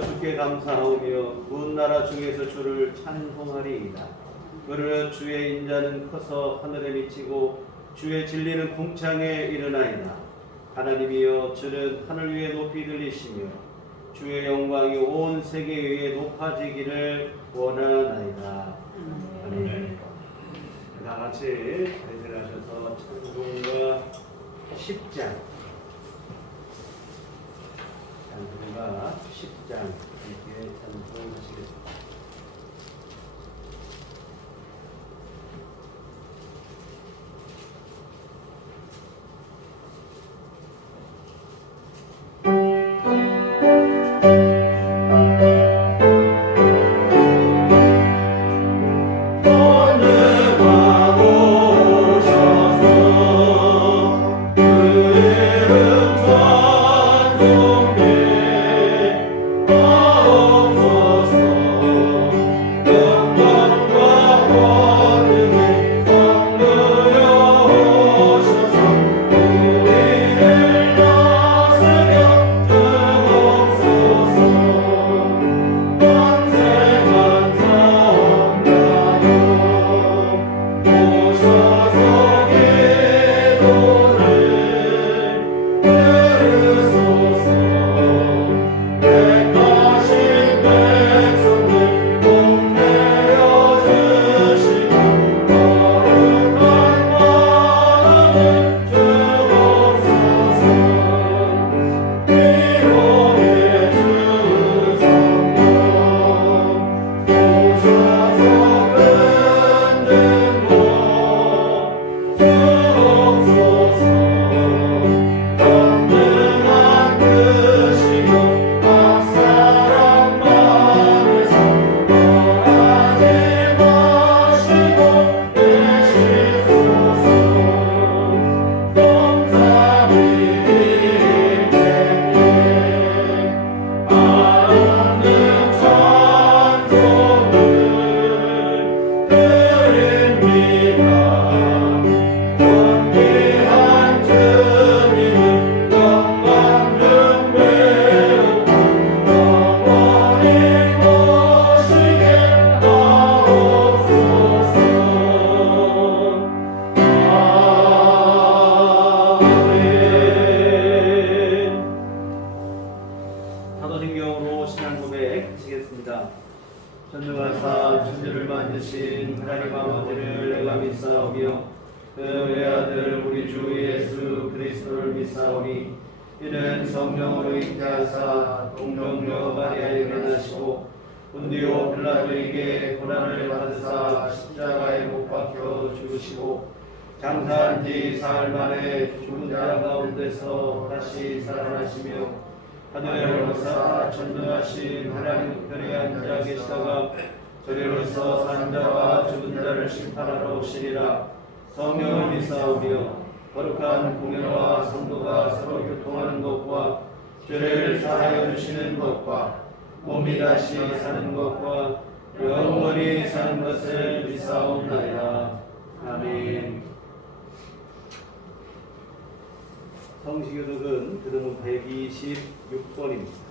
주께 감사하오며 군 나라 중에서 주를 찬송하리이다. 그는 주의 인자는 커서 하늘에 미치고 주의 진리는 궁창에 이르나이다. 하나님이여 주는 하늘 위에 높이 들리시며 주의 영광이 온 세계 위에 높아지기를 원하나이다. 아멘. 다 같이 대절하셔서 찬송가 10장 찬송가 10장 이렇게 찬송하시겠습니다. 사도신경으로 신앙 고백 하시겠습니다. 전능하사 천지를 만드신 하나님 아버지를 내가 믿사오며 그 외아들 우리 주 예수 그리스도를 믿사오니 이는 성령으로 잉태하사 동정녀 마리아에 나시고 본디오 빌라도에게 고난을 받으사 십자가에 못 박혀 죽으시고 장사한 지 사흘 만에 죽은 자 가운데서 다시 살아나시며 하늘에 오르사 전능하신 하나님 우편에 앉아 계시다가 저리로서 산 자와 죽은 자를 심판하러 오시리라. 성령을 믿사오며 거룩한 공예와 성도가 서로 교통하는 것과 죄를 사하여 주시는 것과 몸이 다시 사는 것과 영원히 사는 것을 믿사옵나이다. 아멘. 성시교독은 그동은 126번입니다.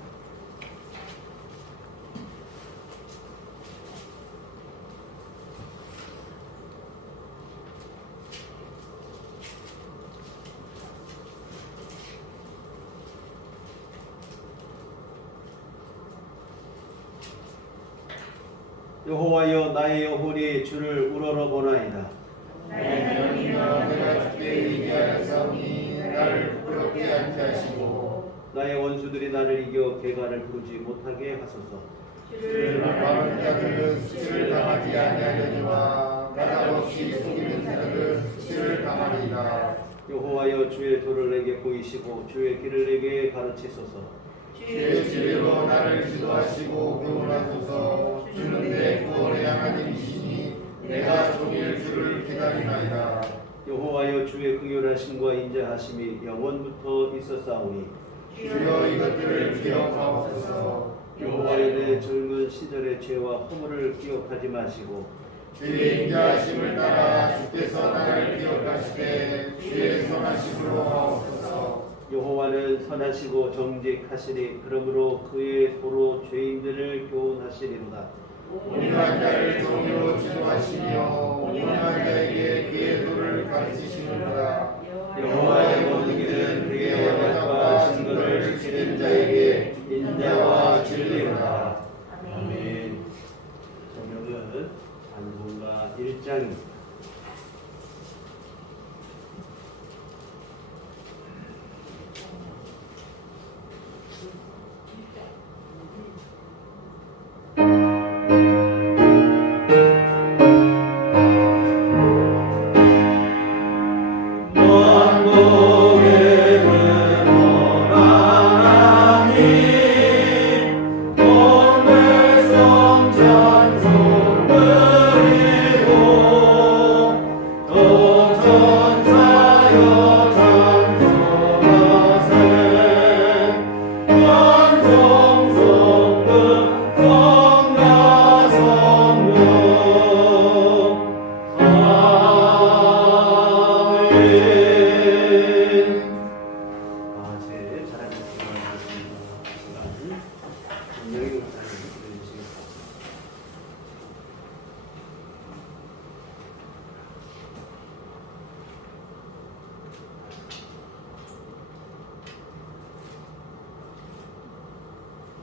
여호와여 나의 영혼이 주를 우러러보나이다. 나의 영혼이여 내가 주께 의지하였사오니 나를 부끄럽게 하지 마시고 나의 원수들이 나를 이겨 개가를 부르지 못하게 하소서. 주를 바라는 자들은 수치를 당하지 아니하려니와 나답 없이 속이는 자들은 수치를 당하리이다. 여호와여 주의 도를 내게 보이시고 주의 길을 내게 가르치소서. 주의 진리로 나를 지도하시고 교훈하소서. 주는 내 구원의 하나님이시니 내가 종일 주를 기다리나이다. 여호와여 주의 긍휼하심과 인자하심이 영원부터 있었사오니 주여 이것들을 기억하옵소서. 여호와여 내 젊은 시절의 죄와 허물을 기억하지 마시고 주의 인자하심을 따라 주께서 나를 기억하시되 주의 선하심으로 하옵소서. 여호와는 선하시고 정직하시니 그러므로 그의 도로 죄인 하시는도다. 온유한 자를 정의로 지도하시며 온유한 자에게 그의 도를 가르치시는도다. 여호와의 모든 길은 그의 언약과 증거를 지키는 자에게 인자와 진리로다. 아멘. 저녁은 단문가 1장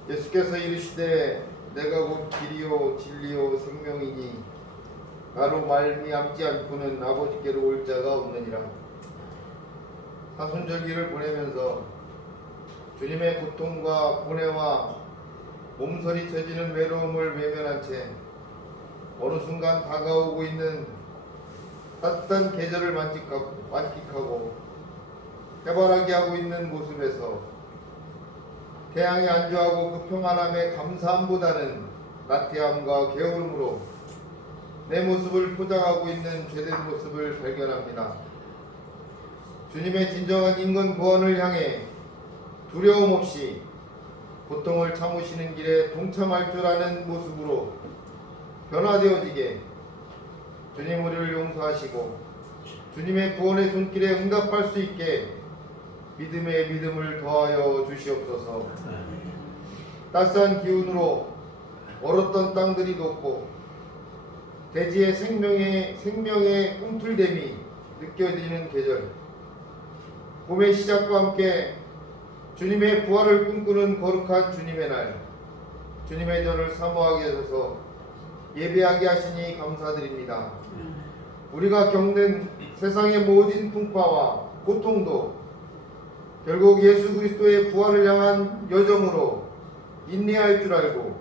예수께서 이르시되 내가 곧 길이요 진리요 생명이니 나로 말미암지 않고는 아버지께로 올 자가 없느니라. 사순절기를 보내면서 주님의 고통과 고뇌와 몸서리 쳐지는 외로움을 외면한 채 어느 순간 다가오고 있는 따뜻한 계절을 만끽하고 해바라기 하고 있는 모습에서 태양에 안주하고 그 평안함에 감사함보다는 나태함과 게으름으로 내 모습을 포장하고 있는 죄된 모습을 발견합니다. 주님의 진정한 인간 구원을 향해 두려움 없이 고통을 참으시는 길에 동참할 줄 아는 모습으로 변화되어지게 주님 우리를 용서하시고 주님의 구원의 손길에 응답할 수 있게 믿음의 믿음을 더하여 주시옵소서. 따스한 기운으로 얼었던 땅들이 돋고 대지의 생명의 꿈틀댐이 느껴지는 계절, 봄의 시작과 함께 주님의 부활을 꿈꾸는 거룩한 주님의 날, 주님의 전을 사모하게 하셔서 예배하게 하시니 감사드립니다. 우리가 겪는 세상의 모든 풍파와 고통도 결국 예수 그리스도의 부활을 향한 여정으로 인내할 줄 알고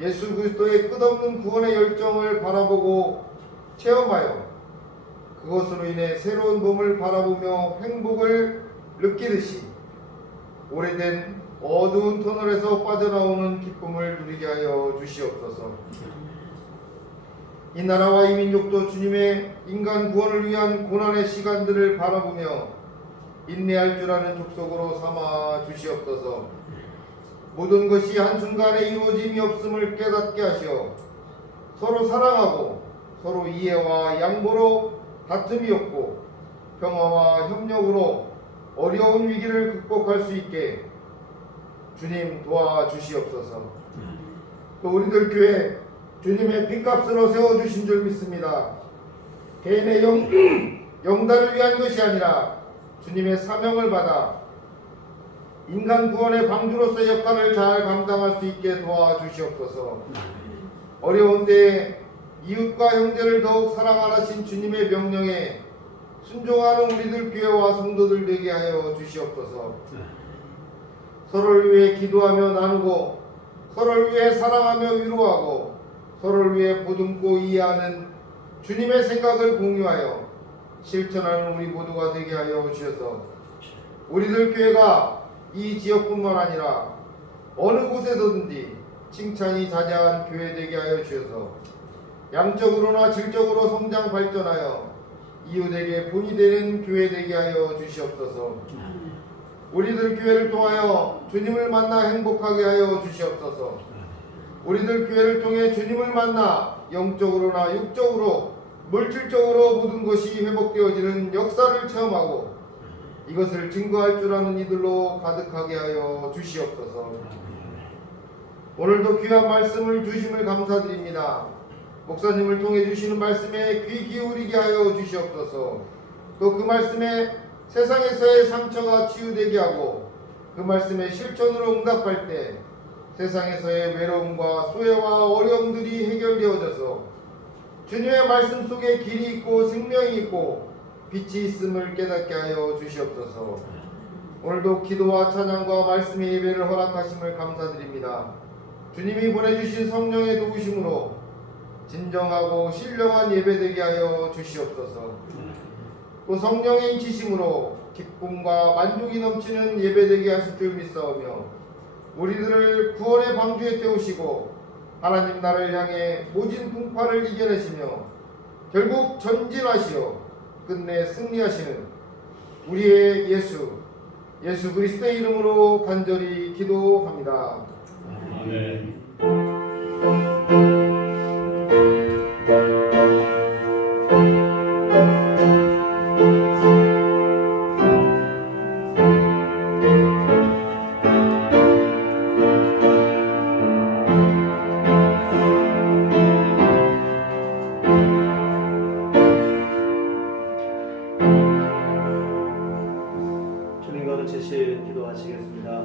예수 그리스도의 끝없는 구원의 열정을 바라보고 체험하여 그것으로 인해 새로운 봄을 바라보며 행복을 느끼듯이 오래된 어두운 터널에서 빠져나오는 기쁨을 누리게 하여 주시옵소서. 이 나라와 이 민족도 주님의 인간 구원을 위한 고난의 시간들을 바라보며 인내할 줄 아는 족속으로 삼아 주시옵소서. 모든 것이 한순간에 이루어짐이 없음을 깨닫게 하시어 서로 사랑하고 서로 이해와 양보로 다툼이 없고 평화와 협력으로 어려운 위기를 극복할 수 있게 주님 도와주시옵소서. 또 우리들 교회 주님의 핏값으로 세워주신 줄 믿습니다. 개인의 영달을 위한 것이 아니라 주님의 사명을 받아 인간 구원의 방주로서 역할을 잘 감당할 수 있게 도와주시옵소서. 어려운 때에 이웃과 형제를 더욱 사랑하신 주님의 명령에 순종하는 우리들 교회와 성도들 되게 하여 주시옵소서. 서로를 위해 기도하며 나누고 서로를 위해 사랑하며 위로하고 서로를 위해 보듬고 이해하는 주님의 생각을 공유하여 실천하는 우리 모두가 되게 하여 주셔서 우리들 교회가 이 지역뿐만 아니라 어느 곳에서든지 칭찬이 자자한 교회 되게 하여 주셔서 양적으로나 질적으로 성장 발전하여 이웃에게 본이 되는 교회 되게 하여 주시옵소서. 우리들 교회를 통하여 주님을 만나 행복하게 하여 주시옵소서. 우리들 교회를 통해 주님을 만나 영적으로나 육적으로 물질적으로 모든 것이 회복되어지는 역사를 체험하고 이것을 증거할 줄 아는 이들로 가득하게 하여 주시옵소서. 오늘도 귀한 말씀을 주심을 감사드립니다. 목사님을 통해 주시는 말씀에 귀 기울이게 하여 주시옵소서. 또 그 말씀에 세상에서의 상처가 치유되게 하고 그 말씀의 실천으로 응답할 때 세상에서의 외로움과 소외와 어려움들이 해결되어져서 주님의 말씀 속에 길이 있고 생명이 있고 빛이 있음을 깨닫게 하여 주시옵소서. 오늘도 기도와 찬양과 말씀의 예배를 허락하심을 감사드립니다. 주님이 보내주신 성령의 도우심으로 진정하고 신령한 예배되게 하여 주시옵소서. 또 성령의 인치심으로 기쁨과 만족이 넘치는 예배되게 하실 줄 믿사오며 우리들을 구원의 방주에 태우시고 하나님 나라를 향해 모진 풍파를 이겨내시며 결국 전진하시어 끝내 승리하시는 우리의 예수 그리스도의 이름으로 간절히 기도합니다. 아멘. 주님과 같이 기도하시겠습니다.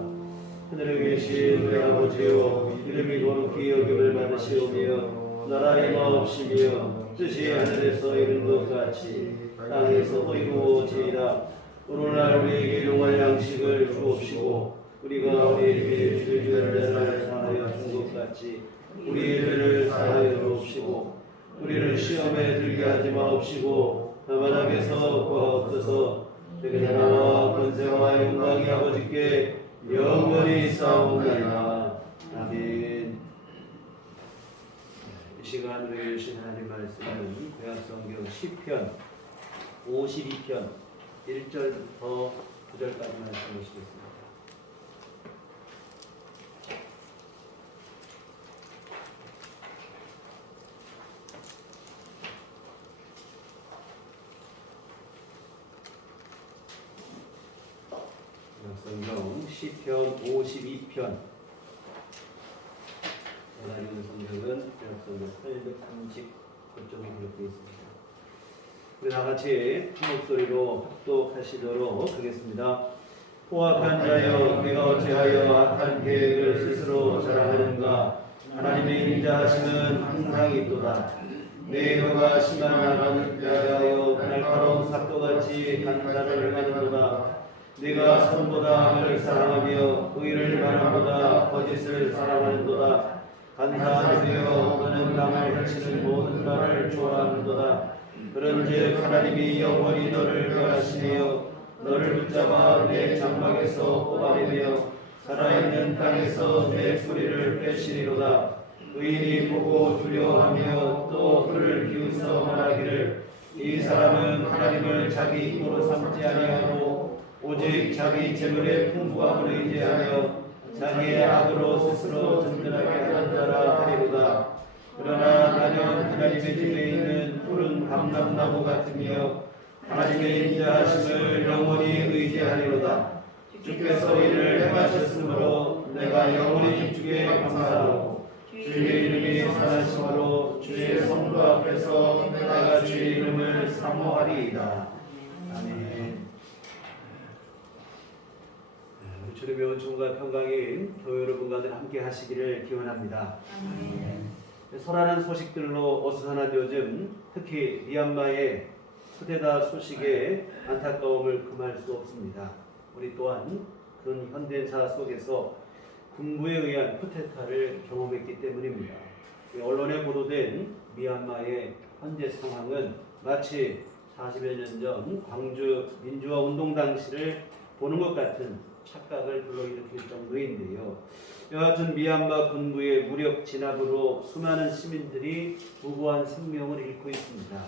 하늘에 계신 우리 아버지여, 이름이 거룩히 여김을 받으시오며 나라의 마옵시며 뜻이 하늘에서 이룬 것 같이 땅에서도 이루어지이다. 오늘날 우리에게 용할 양식을 주옵시고 우리가 우리에게 죄지은 자를 사하여 준 것 같이 우리의 죄를 사하여 주옵시고 우리를 시험에 들게 하지 마옵시고 다만 악에서 구하옵소서. 내게 나라와 권세와 영광이 아버지께 영원히 싸움나이다. 아멘. 이 시간 우리에게 주신 하나님 말씀은 구약성경 시편 52편 1절부터 9절까지 말씀 보시겠습니다. 성경 시편 52편 제가 읽은 성경은 성경 839쪽에 기록되어 있습니다. 우리 다같이 한 목소리로 합독하시도록 하겠습니다. 포악한 자여, 내가 어찌하여 악한 계획을 스스로 자랑하는가. 하나님의 인자하심은 항상 있도다. 내 혀가 심한 나라는 대하여 날카로운 삭도같이 간사를 행하는도다. 네가 선보다 악을 사랑하며 의를 바람보다 거짓을 사랑하는도다. 간사하되어 너는 남을 해치는 모든 말을 좋아하는도다. 그런즉 하나님이 영원히 너를 멸하시며 너를 붙잡아 내 장막에서 뽑아내며 살아있는 땅에서 내 뿌리를 빼시리로다. 의인이 보고 두려워하며 또 그를 비웃어 말하기를 이 사람은 하나님을 자기 힘으로 삼지 아니하고 오직 자기 재물의 풍부함을 의지하며 자기의 악으로 스스로 든든하게 하는 자라 하리로다. 그러나 나는 하나님의 집에 있는 푸른 감람나무 같으며 하나님의 인자하심을 영원히 의지하리로다. 주께서 이를 행하셨으므로 내가 영원히 주께 감사하고 주의 이름이 선하심으로 주의 성도 앞에서 내가 주의 이름을 사모하리이다. 아멘. 주님의 은총과 평강이 교회 여러분과 함께 하시기를 기원합니다. 소란한 소식들로 어수선한 요즘 특히 미얀마의 쿠데타 소식에 안타까움을 금할 수 없습니다. 우리 또한 그런 현대사 속에서 군부에 의한 쿠데타를 경험했기 때문입니다. 언론에 보도된 미얀마의 현재 상황은 마치 40여 년 전 광주 민주화 운동 당시를 보는 것 같은 착각을 불러일으킬 정도인데요. 이와 같은 미얀마 군부의 무력 진압으로 수많은 시민들이 무고한 생명을 잃고 있습니다.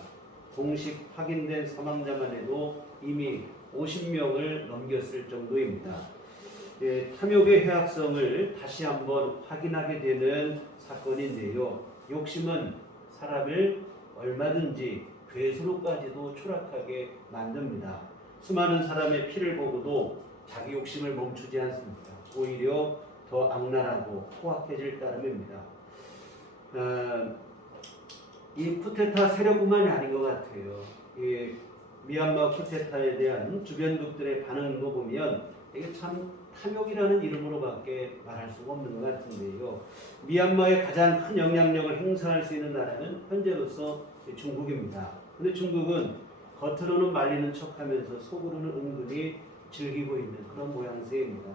공식 확인된 사망자만 해도 이미 50명을 넘겼을 정도입니다. 탐욕의 해악성을 다시 한번 확인하게 되는 사건인데요. 욕심은 사람을 얼마든지 괴수로까지도 추락하게 만듭니다. 수많은 사람의 피를 보고도 자기 욕심을 멈추지 않습니다. 오히려 더 악랄하고 포악해질 따름입니다. 이 쿠데타 세력뿐만이 아닌 것 같아요. 이 미얀마 쿠데타에 대한 주변국들의 반응도 보면 이게 참 탐욕이라는 이름으로밖에 말할 수가 없는 것 같은데요. 미얀마의 가장 큰 영향력을 행사할 수 있는 나라는 현재로서 중국입니다. 근데 중국은 겉으로는 말리는 척하면서 속으로는 은근히 즐기고 있는 그런 모양새입니다.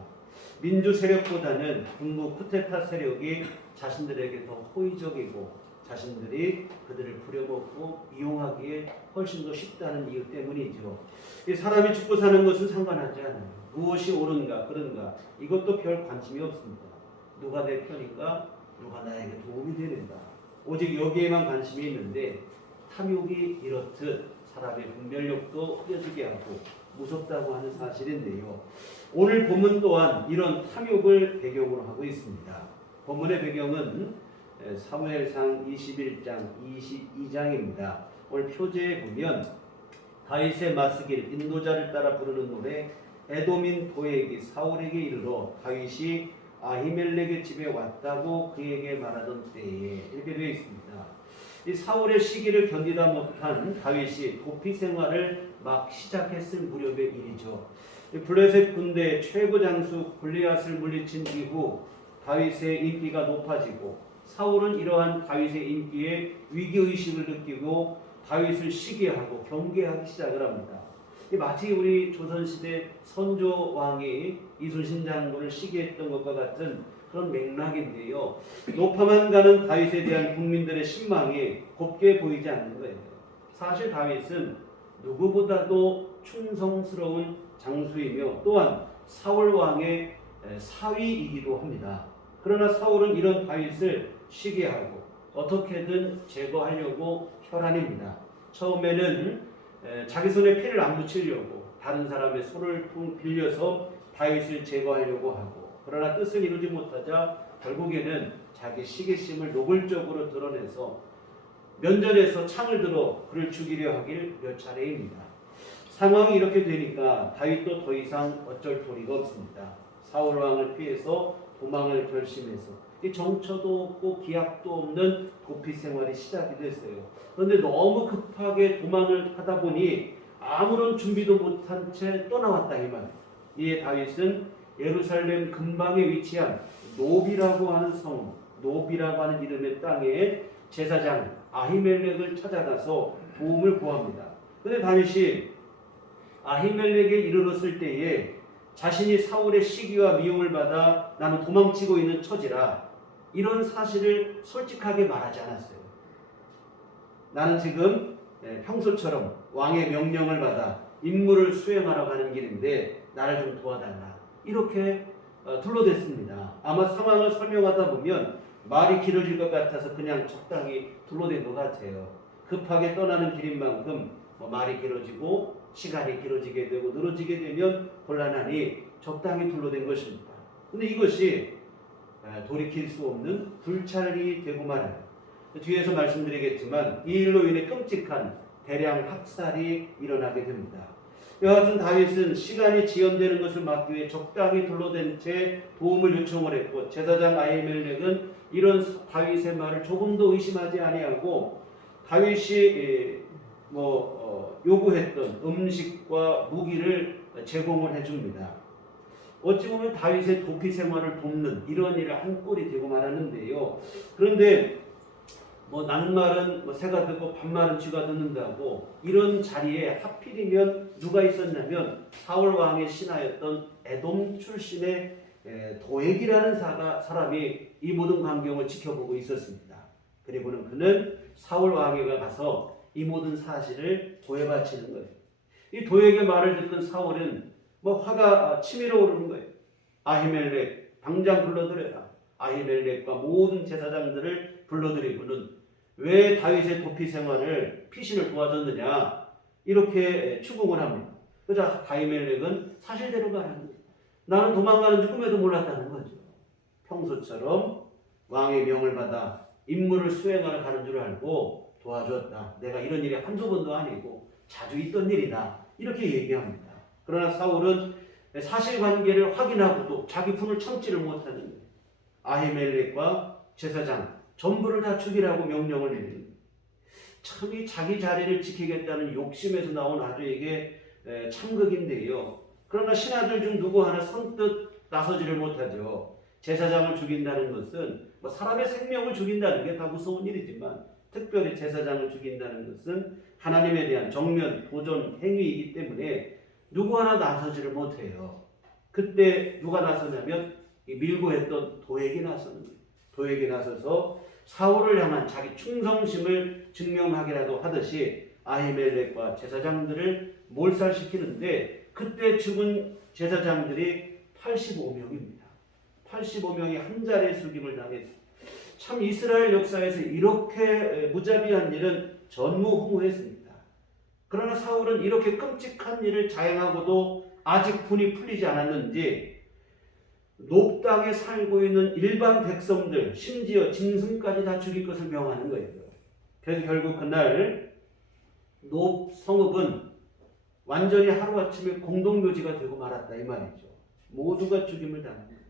민주 세력보다는 군부 쿠데타 세력이 자신들에게 더 호의적이고 자신들이 그들을 부려먹고 이용하기에 훨씬 더 쉽다는 이유 때문이죠. 이 사람이 죽고 사는 것은 상관하지 않아요. 무엇이 옳은가 그른가 이것도 별 관심이 없습니다. 누가 내 편인가, 누가 나에게 도움이 되는가, 오직 여기에만 관심이 있는데 탐욕이 이렇듯 사람의 분별력도 흐려지게 하고 무섭다고 하는 사실인데요. 오늘 본문 또한 이런 탐욕을 배경으로 하고 있습니다. 본문의 배경은 사무엘상 21장 22장입니다. 오늘 표제에 보면 다윗의 맞서길 인도자를 따라 부르는 노래 에돔인 도액이 사울에게 이르러 다윗이 아히멜렉의 집에 왔다고 그에게 말하던 때에 이렇게 되어 있습니다. 이 사울의 시기를 견디다 못한 다윗이 도피 생활을 막 시작했을 무렵의 일이죠. 블레셋 군대의 최고 장수 골리앗을 물리친 이후 다윗의 인기가 높아지고 사울은 이러한 다윗의 인기에 위기의식을 느끼고 다윗을 시기하고 경계하기 시작을 합니다. 마치 우리 조선시대 선조왕이 이순신 장군을 시기했던 것과 같은 그런 맥락인데요. 높아만 가는 다윗에 대한 국민들의 신망이 곱게 보이지 않는 거예요. 사실 다윗은 누구보다도 충성스러운 장수이며 또한 사울 왕의 사위이기도 합니다. 그러나 사울은 이런 다윗을 시기하고 어떻게든 제거하려고 혈안입니다. 처음에는 자기 손에 피를 안 묻히려고 다른 사람의 손을 빌려서 다윗을 제거하려고 하고, 그러나 뜻을 이루지 못하자 결국에는 자기 시기심을 노골적으로 드러내서 면전에서 창을 들어 그를 죽이려 하길 몇 차례입니다. 상황이 이렇게 되니까 다윗도 더 이상 어쩔 도리가 없습니다. 사울 왕을 피해서 도망을 결심해서 이 정처도 없고 기약도 없는 도피 생활이 시작이 됐어요. 그런데 너무 급하게 도망을 하다 보니 아무런 준비도 못한 채 떠나왔다 이 말이에요. 이에 다윗은 예루살렘 근방에 위치한 노비라고 하는 성, 노비라고 하는 이름의 땅에 제사장 아히멜렉을 찾아가서 도움을 구합니다. 그런데 다윗이 아히멜렉에 이르렀을 때에 자신이 사울의 시기와 미움을 받아 나는 도망치고 있는 처지라 이런 사실을 솔직하게 말하지 않았어요. 나는 지금 평소처럼 왕의 명령을 받아 임무를 수행하러 가는 길인데 나를 좀 도와달라. 이렇게 둘러댔습니다. 아마 상황을 설명하다 보면 말이 길어질 것 같아서 그냥 적당히 둘러댄 것 같아요. 급하게 떠나는 길인 만큼 말이 길어지고 시간이 길어지게 되고 늘어지게 되면 곤란하니 적당히 둘러댄 것입니다. 근데 이것이 돌이킬 수 없는 불찰이 되고 말아요. 뒤에서 말씀드리겠지만 이 일로 인해 끔찍한 대량 학살이 일어나게 됩니다. 여하튼 다윗은 시간이 지연되는 것을 막기 위해 적당히 둘러댄 채 도움을 요청을 했고, 제사장 아히멜렉은 이런 다윗의 말을 조금도 의심하지 아니하고 다윗이 요구했던 음식과 무기를 제공을 해줍니다. 어찌 보면 다윗의 도피 생활을 돕는 이런 일을 한 꼴이 되고 말았는데요. 그런데 낱말은 새가 듣고 반말은 쥐가 듣는다고 이런 자리에 하필이면 누가 있었냐면 사울 왕의 신하였던 에돔 출신의 도액이라는 사람이 이 모든 광경을 지켜보고 있었습니다. 그리고는 그는 사울 왕에게 가서 이 모든 사실을 고해바치는 거예요. 이 도액의 말을 듣던 사울은 화가 치밀어 오르는 거예요. 아히멜렉 당장 불러들여라. 아히멜렉과 모든 제사장들을 불러들이고는 왜 다윗의 도피 생활을 피신을 도와줬느냐 이렇게 추궁을 합니다. 그러자 아히멜렉은 사실대로 말하는 거예요. 나는 도망가는 줄 꿈에도 몰랐다는 거죠. 평소처럼 왕의 명을 받아 임무를 수행하러 가는 줄 알고 도와줬다. 내가 이런 일이 한두 번도 아니고 자주 있던 일이다. 이렇게 얘기합니다. 그러나 사울은 사실관계를 확인하고도 자기 분을 참지를 못하는 거예요. 아히멜렉과 제사장 전부를 다 죽이라고 명령을 내리는 거예요. 참 이 자기 자리를 지키겠다는 욕심에서 나온 아주 이게 참극인데요. 그러나 신하들 중 누구 하나 선뜻 나서지를 못하죠. 제사장을 죽인다는 것은 뭐 사람의 생명을 죽인다는 게 다 무서운 일이지만 특별히 제사장을 죽인다는 것은 하나님에 대한 정면 도전 행위이기 때문에 누구 하나 나서지를 못해요. 그때 누가 나서냐면 이 밀고 했던 도액이 나서는 거예요. 도액이 나서서 사울을 향한 자기 충성심을 증명하기라도 하듯이 아히멜렉과 제사장들을 몰살시키는데 그때 죽은 제사장들이 85명입니다. 85명이 한 자리에 죽임을 당했습니다. 참 이스라엘 역사에서 이렇게 무자비한 일은 전무후무했습니다. 그러나 사울은 이렇게 끔찍한 일을 자행하고도 아직 분이 풀리지 않았는지 높 땅에 살고 있는 일반 백성들 심지어 짐승까지 다 죽일 것을 명하는 거예요. 그래서 결국 그날 높 성읍은 완전히 하루아침에 공동묘지가 되고 말았다 이 말이죠. 모두가 죽임을 당합니다.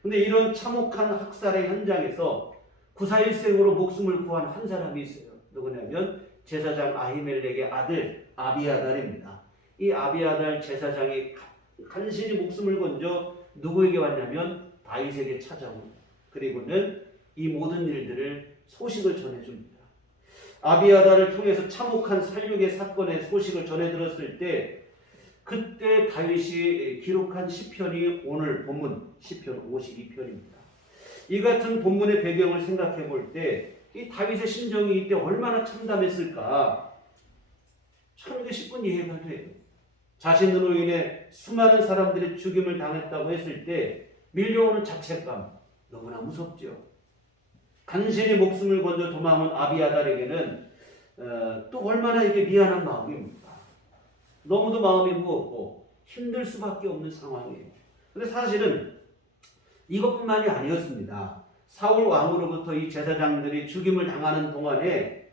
근데 이런 참혹한 학살의 현장에서 구사일생으로 목숨을 구한 한 사람이 있어요. 누구냐면 제사장 아히멜렉의 아들 아비아달입니다. 이 아비아달 제사장이 간신히 목숨을 건져 누구에게 왔냐면 다윗에게 찾아옵니다. 그리고는 이 모든 일들을 소식을 전해줍니다. 아비아달을 통해서 참혹한 살육의 사건의 소식을 전해 들었을 때 그때 다윗이 기록한 시편이 오늘 본문 시편 52편입니다. 이 같은 본문의 배경을 생각해 볼 때 이 다윗의 심정이 이때 얼마나 참담했을까 참 이게 십분 이해가 돼요. 자신으로 인해 수많은 사람들이 죽임을 당했다고 했을 때 밀려오는 자책감 너무나 무섭죠. 간신히 목숨을 건져 도망온 아비아달에게는 또 얼마나 이게 미안한 마음입니까? 너무도 마음이 무겁고 힘들 수밖에 없는 상황이에요. 근데 사실은 이것뿐만이 아니었습니다. 사울 왕으로부터 이 제사장들이 죽임을 당하는 동안에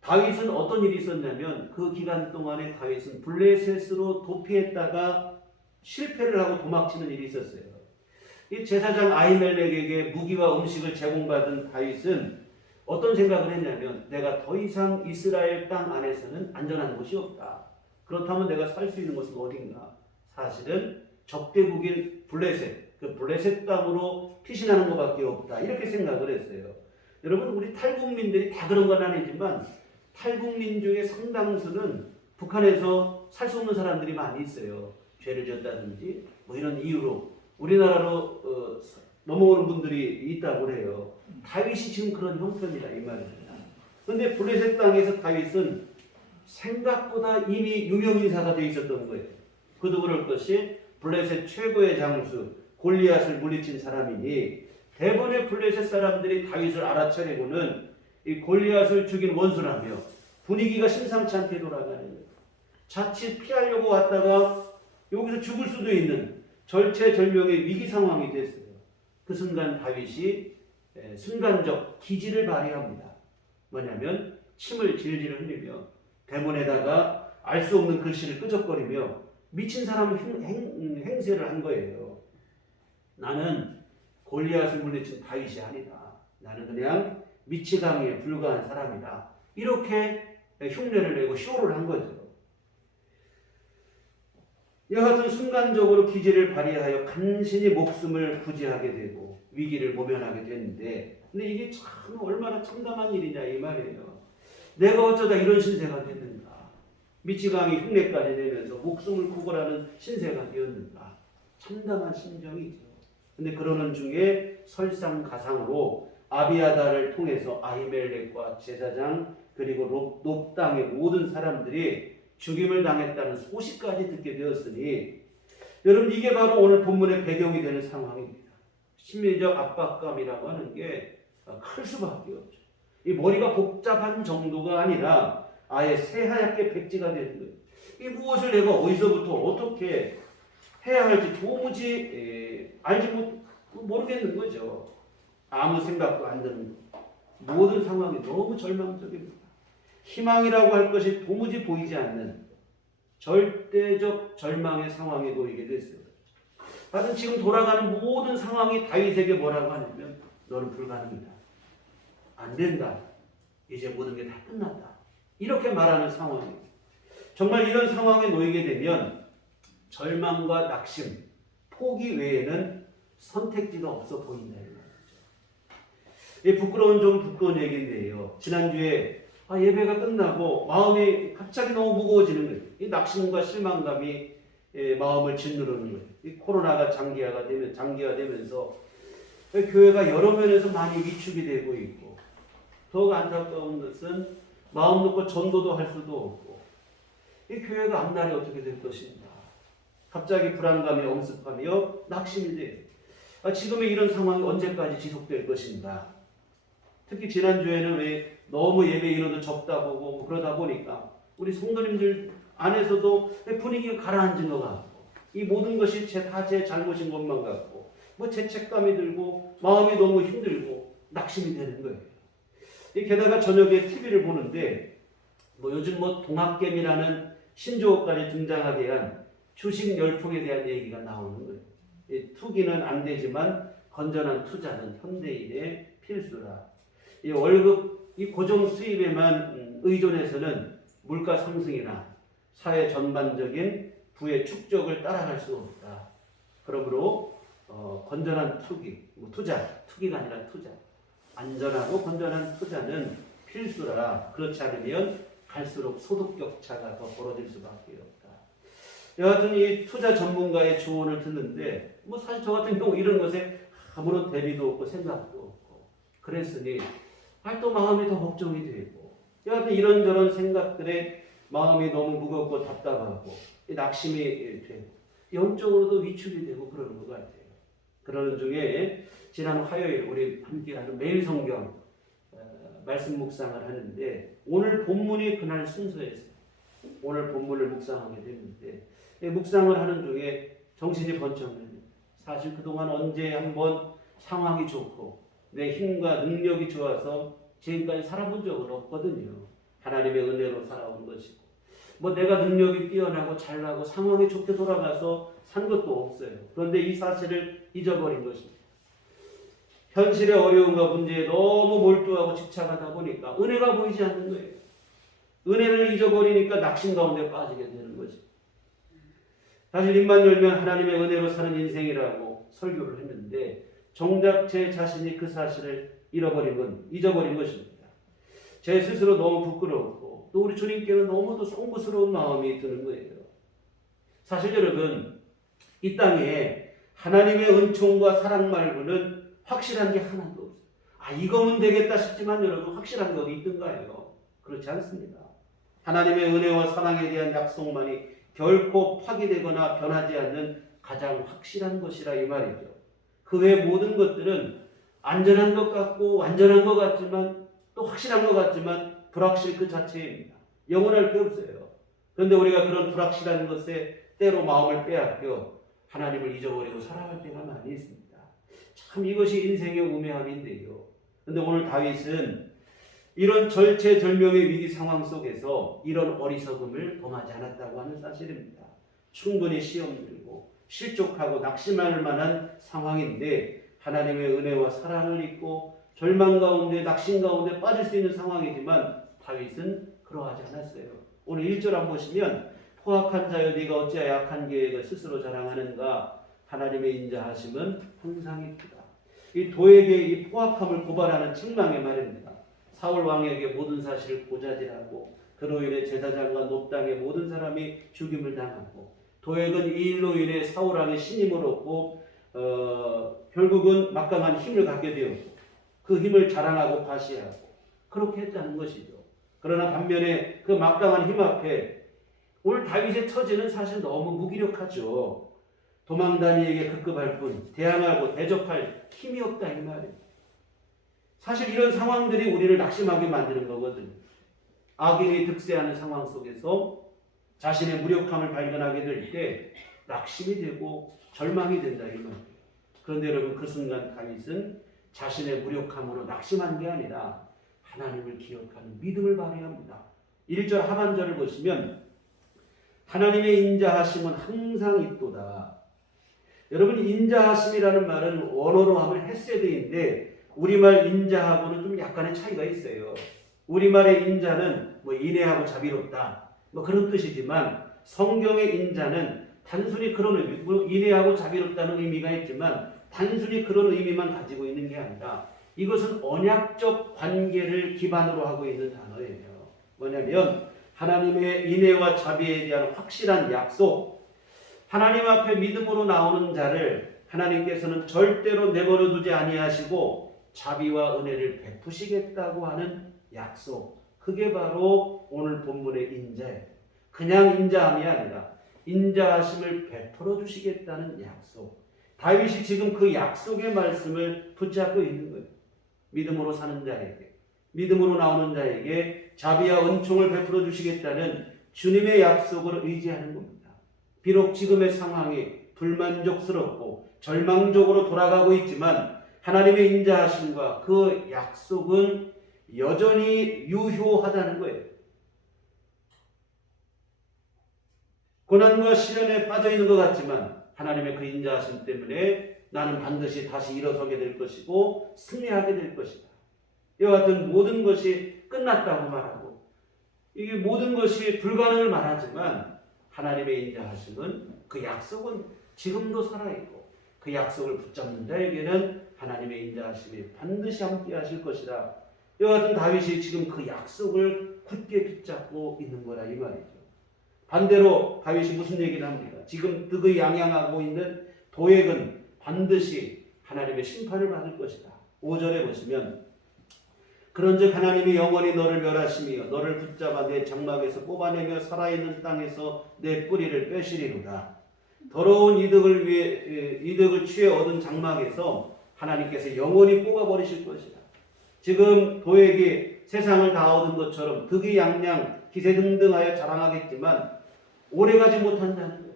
다윗은 어떤 일이 있었냐면 그 기간 동안에 다윗은 블레셋으로 도피했다가 실패를 하고 도망치는 일이 있었어요. 이 제사장 아히멜렉에게 무기와 음식을 제공받은 다윗은 어떤 생각을 했냐면 내가 더 이상 이스라엘 땅 안에서는 안전한 곳이 없다. 그렇다면 내가 살 수 있는 곳은 어딘가? 사실은 적대국인 블레셋, 그 블레셋 땅으로 피신하는 것밖에 없다. 이렇게 생각을 했어요. 여러분 우리 탈북민들이 다 그런 건 아니지만 탈북민 중에 상당수는 북한에서 살 수 없는 사람들이 많이 있어요. 죄를 졌다든지 뭐 이런 이유로 우리나라로 넘어오는 분들이 있다고 해요. 다윗이 지금 그런 형편이다 이 말입니다. 그런데 블레셋 땅에서 다윗은 생각보다 이미 유명인사가 되어 있었던 거예요. 그도 그럴 것이 블레셋 최고의 장수 골리앗을 물리친 사람이니 대번에 블레셋 사람들이 다윗을 알아차리고는 이 골리앗을 죽인 원수라며 분위기가 심상치 않게 돌아가는 거예요. 자칫 피하려고 왔다가 여기서 죽을 수도 있는 절체절명의 위기 상황이 됐어요. 그 순간 다윗이 순간적 기지를 발휘합니다. 뭐냐면 침을 질질 흘리며 대문에다가 알 수 없는 글씨를 끄적거리며 미친 사람 행세를 한 거예요. 나는 골리앗을 물리친 다윗이 아니다. 나는 그냥 미치광이에 불과한 사람이다. 이렇게 흉내를 내고 쇼를 한 거죠. 여하튼 순간적으로 기지를 발휘하여 간신히 목숨을 부지하게 되고 위기를 모면하게 됐는데 근데 이게 참 얼마나 참담한 일이냐 이 말이에요. 내가 어쩌다 이런 신세가 됐는가. 미치광이 흉내까지 내면서 목숨을 구걸하는 신세가 되었는가. 참담한 심정이죠. 근데 그러는 중에 설상가상으로 아비아달을 통해서 아히멜렉과 제사장 그리고 높 땅의 모든 사람들이 죽임을 당했다는 소식까지 듣게 되었으니 여러분 이게 바로 오늘 본문의 배경이 되는 상황입니다. 심리적 압박감이라고 하는 게 클 수밖에 없죠. 이 머리가 복잡한 정도가 아니라 아예 새하얗게 백지가 되는 거예요. 이 무엇을 내가 어디서부터 어떻게 해야 할지 도무지 알지 모르겠는 거죠. 아무 생각도 안 드는 거. 모든 상황이 너무 절망적입니다. 희망이라고 할 것이 도무지 보이지 않는 절대적 절망의 상황에 놓이게 됐어요. 하여튼 지금 돌아가는 모든 상황이 다윗에게 뭐라고 하냐면 너는 불가능이다. 안 된다. 이제 모든 게 다 끝났다. 이렇게 말하는 상황이에요. 정말 이런 상황에 놓이게 되면 절망과 낙심, 포기 외에는 선택지가 없어 보인다. 이 부끄러운 좀 두꺼운 얘기인데요. 지난주에 예배가 끝나고 마음이 갑자기 너무 무거워지는 거예요. 이 낙심과 실망감이 마음을 짓누르는 거예요. 이 코로나가 장기화되면서 교회가 여러 면에서 많이 위축이 되고 있고, 더욱 안타까운 것은 마음 놓고 전도도 할 수도 없고, 이 교회가 앞날이 어떻게 될 것인가. 갑자기 불안감이 엄습하며 낙심이 돼요. 지금의 이런 상황이 언제까지 지속될 것인가. 특히 지난주에는 왜 너무 예배 인원도 적다 보고 그러다 보니까 우리 성도님들 안에서도 분위기가 가라앉은 것 같고, 이 모든 것이 다 제 잘못인 것만 같고, 뭐 죄책감이 들고 마음이 너무 힘들고 낙심이 되는 거예요. 게다가 저녁에 TV를 보는데 요즘 동학개미라는 신조어까지 등장하게 한 주식 열풍에 대한 얘기가 나오는 거예요. 투기는 안 되지만 건전한 투자는 현대인의 필수라. 이 월급, 이 고정 수입에만 의존해서는 물가 상승이나 사회 전반적인 부의 축적을 따라갈 수 없다. 그러므로 건전한 투기가 아니라 투자. 안전하고 건전한 투자는 필수라. 그렇지 않으면 갈수록 소득 격차가 더 벌어질 수밖에 없다. 여하튼 이 투자 전문가의 조언을 듣는데 사실 저 같은 경우 이런 것에 아무런 대비도 없고 생각도 없고 그랬으니 또 마음이 더 걱정이 되고, 여하튼 이런저런 생각들에 마음이 너무 무겁고 답답하고 낙심이 되고 영적으로도 위축이 되고 그러는 것 같아요. 그러는 중에 지난 화요일 우리 함께하는 매일 성경 말씀 묵상을 하는데, 오늘 본문이 그날 순서에서 오늘 본문을 묵상하게 됐는데, 묵상을 하는 중에 정신이 번쩍는, 사실 그동안 언제 한번 상황이 좋고 내 힘과 능력이 좋아서 지금까지 살아본 적은 없거든요. 하나님의 은혜로 살아온 것이고, 내가 능력이 뛰어나고 잘나고 상황이 좋게 돌아가서 산 것도 없어요. 그런데 이 사실을 잊어버린 것입니다. 현실의 어려움과 문제에 너무 몰두하고 집착하다 보니까 은혜가 보이지 않는 거예요. 은혜를 잊어버리니까 낙심 가운데 빠지게 되는 거죠. 사실 입만 열면 하나님의 은혜로 사는 인생이라고 설교를 했는데, 정작 제 자신이 그 사실을 잊어버린 것입니다. 제 스스로 너무 부끄럽고 또 우리 주님께는 너무도 송구스러운 마음이 드는 거예요. 사실 여러분, 이 땅에 하나님의 은총과 사랑 말고는 확실한 게 하나도 없어요. 이거면 되겠다 싶지만 여러분, 확실한 게 어디 있던가요? 그렇지 않습니다. 하나님의 은혜와 사랑에 대한 약속만이 결코 파기되거나 변하지 않는 가장 확실한 것이라 이 말이죠. 그 외 모든 것들은 안전한 것 같고 완전한 것 같지만 또 확실한 것 같지만 불확실 그 자체입니다. 영원할 게 없어요. 그런데 우리가 그런 불확실한 것에 때로 마음을 빼앗겨 하나님을 잊어버리고 살아갈 때가 많이 있습니다. 참 이것이 인생의 우매함인데요. 그런데 오늘 다윗은 이런 절체절명의 위기 상황 속에서 이런 어리석음을 범하지 않았다고 하는 사실입니다. 충분히 시험 들고 실족하고 낙심할 만한 상황인데, 하나님의 은혜와 사랑을 잊고 절망 가운데 낙심 가운데 빠질 수 있는 상황이지만 다윗은 그러하지 않았어요. 오늘 1절 한번 보시면, 포악한 자여 네가 어찌하여 악한 계획을 스스로 자랑하는가, 하나님의 인자하심은 항상 있다. 이 도에게 이 포악함을 고발하는 책망의 말입니다. 사울 왕에게 모든 사실을 고자질하고 그로 인해 제사장과 놋당의 모든 사람이 죽임을 당하고, 도액은 이 일로 인해 사울 왕의 신임을 얻고 결국은 막강한 힘을 갖게 되었고 그 힘을 자랑하고 과시하고 그렇게 했다는 것이죠. 그러나 반면에 그 막강한 힘 앞에 오늘 다윗의 처지는 사실 너무 무기력하죠. 도망다니에게 급급할 뿐 대항하고 대적할 힘이 없다 이 말이에요. 사실 이런 상황들이 우리를 낙심하게 만드는 거거든요. 악인이 득세하는 상황 속에서 자신의 무력함을 발견하게 될 때 낙심이 되고 절망이 된다 이 말이에요. 그런데 여러분, 그 순간 다윗은 자신의 무력함으로 낙심한 게 아니라 하나님을 기억하는 믿음을 발휘합니다. 1절 하반절을 보시면 하나님의 인자하심은 항상 있도다. 여러분 인자하심이라는 말은 원어로 하면 헤세드인데 우리말 인자하고는 좀 약간의 차이가 있어요. 우리말의 인자는 뭐 인애하고 자비롭다 뭐 그런 뜻이지만 성경의 인자는 단순히 그런 의미, 뭐 인애하고 자비롭다는 의미가 있지만 단순히 그런 의미만 가지고 있는 게 아니라 이것은 언약적 관계를 기반으로 하고 있는 단어예요. 뭐냐면 하나님의 인애와 자비에 대한 확실한 약속, 하나님 앞에 믿음으로 나오는 자를 하나님께서는 절대로 내버려 두지 아니하시고 자비와 은혜를 베푸시겠다고 하는 약속, 그게 바로 오늘 본문의 인자예요. 그냥 인자함이 아니라 인자하심을 베풀어 주시겠다는 약속. 다윗이 지금 그 약속의 말씀을 붙잡고 있는 거예요. 믿음으로 사는 자에게, 믿음으로 나오는 자에게 자비와 은총을 베풀어 주시겠다는 주님의 약속을 의지하는 겁니다. 비록 지금의 상황이 불만족스럽고 절망적으로 돌아가고 있지만 하나님의 인자하심과 그 약속은 여전히 유효하다는 거예요. 고난과 시련에 빠져 있는 것 같지만 하나님의 그 인자하심 때문에 나는 반드시 다시 일어서게 될 것이고 승리하게 될 것이다. 이와 같은 모든 것이 끝났다고 말하고 이게 모든 것이 불가능을 말하지만 하나님의 인자하심은 그 약속은 지금도 살아있고 그 약속을 붙잡는 자에게는 하나님의 인자하심이 반드시 함께 하실 것이다. 이와 같은 다윗이 지금 그 약속을 굳게 붙잡고 있는 거라 이 말이죠. 반대로 다윗이 무슨 얘기를 합니까? 지금 득의 양양하고 있는 도액은 반드시 하나님의 심판을 받을 것이다. 5절에 보시면 그런즉 하나님이 영원히 너를 멸하시며 너를 붙잡아 내 장막에서 뽑아내며 살아있는 땅에서 내 뿌리를 빼시리로다. 더러운 이득을 취해 얻은 장막에서 하나님께서 영원히 뽑아버리실 것이다. 지금 도액이 세상을 다 얻은 것처럼 득이 양양 기세등등하여 자랑하겠지만 오래가지 못한다는 거예요.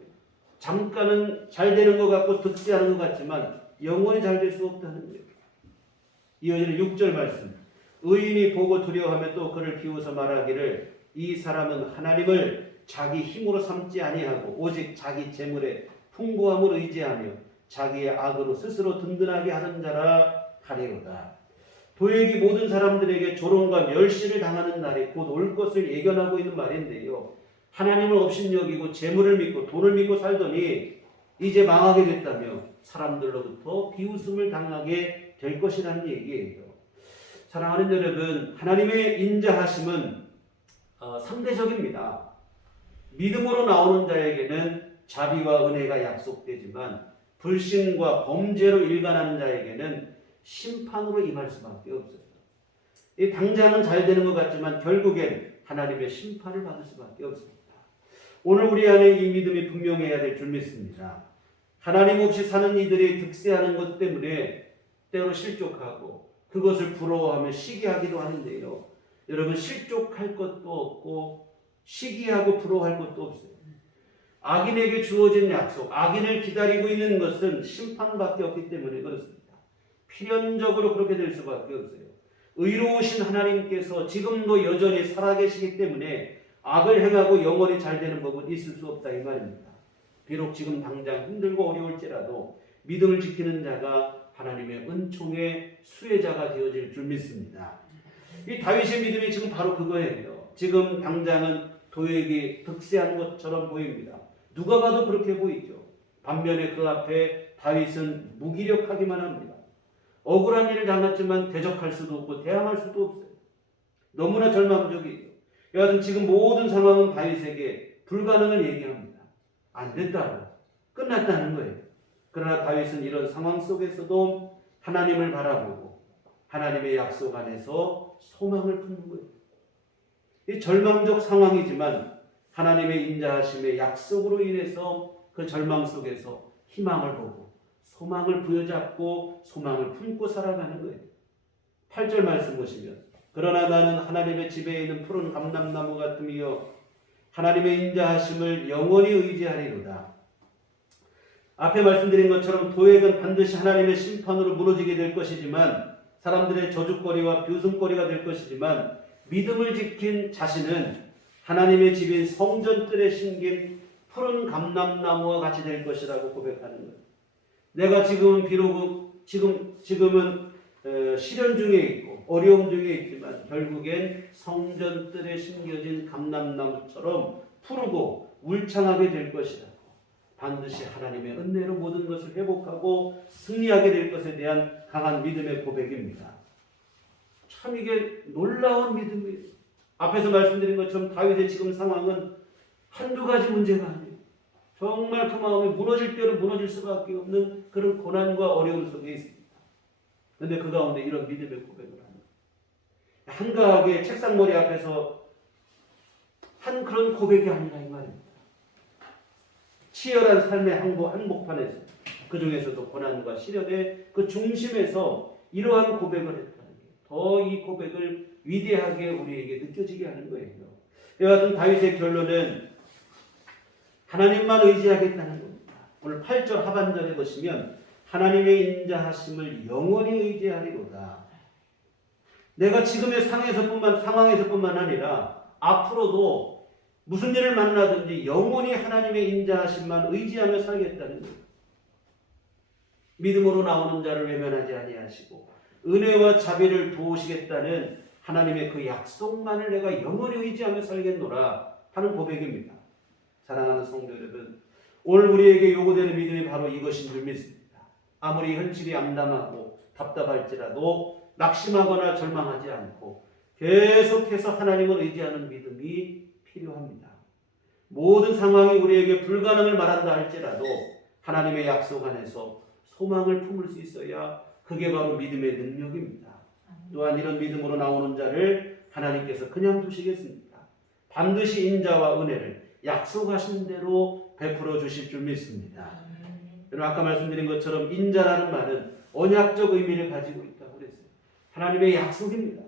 잠깐은 잘 되는 것 같고 득세하는 것 같지만 영원히 잘 될 수 없다는 거예요. 이어지는 6절 말씀. 의인이 보고 두려워하며 또 그를 비웃어 말하기를 이 사람은 하나님을 자기 힘으로 삼지 아니하고 오직 자기 재물의 풍부함을 의지하며 자기의 악으로 스스로 든든하게 하는 자라 하리로다. 도액이 모든 사람들에게 조롱과 멸시를 당하는 날이 곧 올 것을 예견하고 있는 말인데요. 하나님을 업신여기고 재물을 믿고 돈을 믿고 살더니 이제 망하게 됐다며 사람들로부터 비웃음을 당하게 될 것이라는 얘기예요. 사랑하는 여러분, 하나님의 인자하심은 상대적입니다. 믿음으로 나오는 자에게는 자비와 은혜가 약속되지만 불신과 범죄로 일관하는 자에게는 심판으로 임할 수밖에 없어요. 이 당장은 잘 되는 것 같지만 결국엔 하나님의 심판을 받을 수밖에 없습니다. 오늘 우리 안에 이 믿음이 분명해야 될 줄 믿습니다. 하나님 없이 사는 이들이 득세하는 것 때문에 때로 실족하고 그것을 부러워하며 시기하기도 하는데요. 여러분 실족할 것도 없고 시기하고 부러워할 것도 없어요. 악인에게 주어진 약속, 악인을 기다리고 있는 것은 심판밖에 없기 때문에 그렇습니다. 필연적으로 그렇게 될 수밖에 없어요. 의로우신 하나님께서 지금도 여전히 살아계시기 때문에 악을 행하고 영원히 잘 되는 법은 있을 수 없다 이 말입니다. 비록 지금 당장 힘들고 어려울지라도 믿음을 지키는 자가 하나님의 은총의 수혜자가 되어질 줄 믿습니다. 이 다윗의 믿음이 지금 바로 그거예요. 지금 당장은 도액이 득세한 것처럼 보입니다. 누가 봐도 그렇게 보이죠. 반면에 그 앞에 다윗은 무기력하기만 합니다. 억울한 일을 당했지만 대적할 수도 없고 대항할 수도 없어요. 너무나 절망적이죠. 여하튼 지금 모든 상황은 다윗에게 불가능을 얘기합니다. 안 됐다고. 끝났다는 거예요. 그러나 다윗은 이런 상황 속에서도 하나님을 바라보고 하나님의 약속 안에서 소망을 품는 거예요. 이 절망적 상황이지만 하나님의 인자하심의 약속으로 인해서 그 절망 속에서 희망을 보고 소망을 부여잡고 소망을 품고 살아가는 거예요. 8절 말씀 보시면 그러나 나는 하나님의 집에 있는 푸른 감람나무 같으며 하나님의 인자하심을 영원히 의지하리로다. 앞에 말씀드린 것처럼 도액은 반드시 하나님의 심판으로 무너지게 될 것이지만 사람들의 저주거리와 비웃음거리가 될 것이지만 믿음을 지킨 자신은 하나님의 집인 성전 뜰에 심긴 푸른 감람나무와 같이 될 것이라고 고백하는 거예요. 내가 지금은 비록 지금은 시련 중에 있고 어려움 중에 있지만 결국엔 성전뜰에 심겨진 감람나무처럼 푸르고 울창하게 될 것이라고, 반드시 하나님의 은혜로 모든 것을 회복하고 승리하게 될 것에 대한 강한 믿음의 고백입니다. 참 이게 놀라운 믿음이에요. 앞에서 말씀드린 것처럼 다윗의 지금 상황은 한두 가지 문제가 아니에요. 정말 그 마음이 무너질 대로 무너질 수밖에 없는 그런 고난과 어려움 속에 있습니다. 그런데 그 가운데 이런 믿음의 고백을 합니다. 한가하게 책상머리 앞에서 한 그런 고백이 아니라 이 말입니다. 치열한 삶의 한복판에서, 그 중에서도 고난과 시련의 그 중심에서 이러한 고백을 했다는 게 더 이 고백을 위대하게 우리에게 느껴지게 하는 거예요. 이와 같은 다윗의 결론은 하나님만 의지하겠다는 겁니다. 오늘 8절 하반절에 보시면 하나님의 인자하심을 영원히 의지하리로다. 내가 지금의 상황에서뿐만 아니라 앞으로도 무슨 일을 만나든지 영원히 하나님의 인자하심만 의지하며 살겠다는 거예요. 믿음으로 나오는 자를 외면하지 아니하시고 은혜와 자비를 도우시겠다는 하나님의 그 약속만을 내가 영원히 의지하며 살겠노라 하는 고백입니다. 사랑하는 성도 여러분, 오늘 우리에게 요구되는 믿음이 바로 이것인 줄 믿습니다. 아무리 현실이 암담하고 답답할지라도 낙심하거나 절망하지 않고 계속해서 하나님을 의지하는 믿음이 필요합니다. 모든 상황이 우리에게 불가능을 말한다 할지라도 하나님의 약속 안에서 소망을 품을 수 있어야 그게 바로 믿음의 능력입니다. 또한 이런 믿음으로 나오는 자를 하나님께서 그냥 두시겠습니까? 반드시 인자와 은혜를 약속하신 대로 베풀어 주실 줄 믿습니다. 여러분, 아까 말씀드린 것처럼 인자라는 말은 언약적 의미를 가지고 있다고 그랬어요. 하나님의 약속입니다.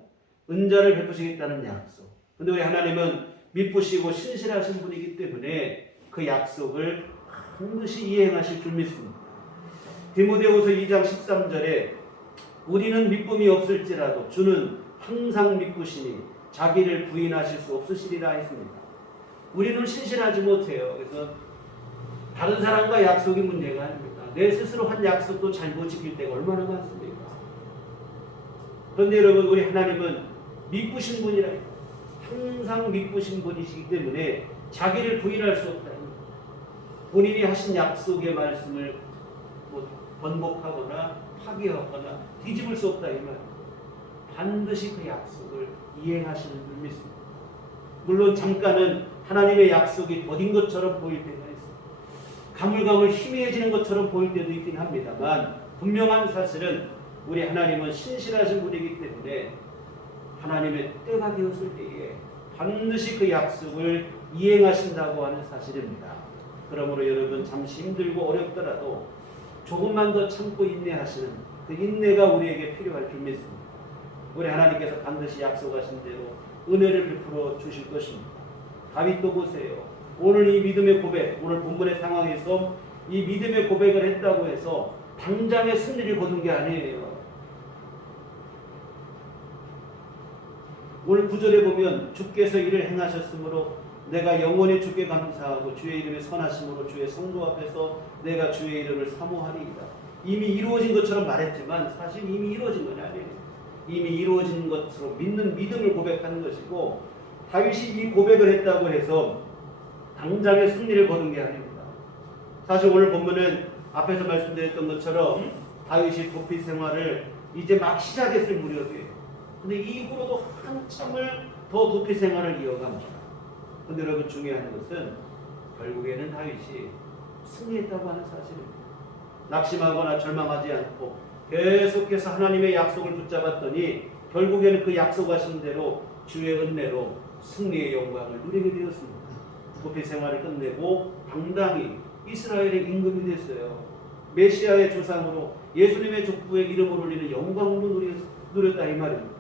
은자를 베푸시겠다는 약속. 그런데 우리 하나님은 미쁘시고 신실하신 분이기 때문에 그 약속을 반드시 이행하실 줄 믿습니다. 디모데후서 2장 13절에 우리는 미쁨이 없을지라도 주는 항상 미쁘시니 자기를 부인하실 수 없으시리라 했습니다. 우리는 신실하지 못해요. 그래서 다른 사람과 약속이 문제가 아닙니다. 내 스스로 한 약속도 잘 못 지킬 때가 얼마나 많습니까? 그런데 여러분, 우리 하나님은 미쁘신 분이라, 항상 미쁘신 분이시기 때문에 자기를 부인할 수 없다. 본인이 하신 약속의 말씀을 번복하거나 파기하거나 뒤집을 수 없다 이 말입니다. 반드시 그 약속을 이행하시는 줄 믿습니다. 물론 잠깐은 하나님의 약속이 더딘 것처럼 보일 때가 있습니다. 가물가물 희미해지는 것처럼 보일 때도 있긴 합니다만 분명한 사실은 우리 하나님은 신실하신 분이기 때문에 하나님의 때가 되었을 때에 반드시 그 약속을 이행하신다고 하는 사실입니다. 그러므로 여러분, 잠시 힘들고 어렵더라도 조금만 더 참고 인내하시는 그 인내가 우리에게 필요할 줄 믿습니다. 우리 하나님께서 반드시 약속하신 대로 은혜를 베풀어 주실 것입니다. 다윗도 보세요. 오늘 이 믿음의 고백, 오늘 본문의 상황에서 이 믿음의 고백을 했다고 해서 당장의 승리를 거둔 게 아니에요. 오늘 9절에 보면 주께서 이를 행하셨으므로 내가 영원히 주께 감사하고 주의 이름의 선하심으로 주의 성도 앞에서 내가 주의 이름을 사모하리이다. 이미 이루어진 것처럼 말했지만 사실 이미 이루어진 건 아니에요. 이미 이루어진 것으로 믿는 믿음을 고백하는 것이고, 다윗이 이 고백을 했다고 해서 당장의 승리를 거둔 게 아닙니다. 사실 오늘 본문은 앞에서 말씀드렸던 것처럼 다윗이 도피 생활을 이제 막 시작했을 무렵이에요. 근데 이후로도 한참을 더 도피 생활을 이어갑니다. 근데 여러분, 중요한 것은 결국에는 다윗이 승리했다고 하는 사실입니다. 낙심하거나 절망하지 않고 계속해서 하나님의 약속을 붙잡았더니 결국에는 그 약속하신 대로 주의 은혜로 승리의 영광을 누리게 되었습니다. 도피 생활을 끝내고 당당히 이스라엘의 임금이 됐어요. 메시아의 조상으로 예수님의 족부의 이름을 올리는 영광도 누렸다 이 말입니다.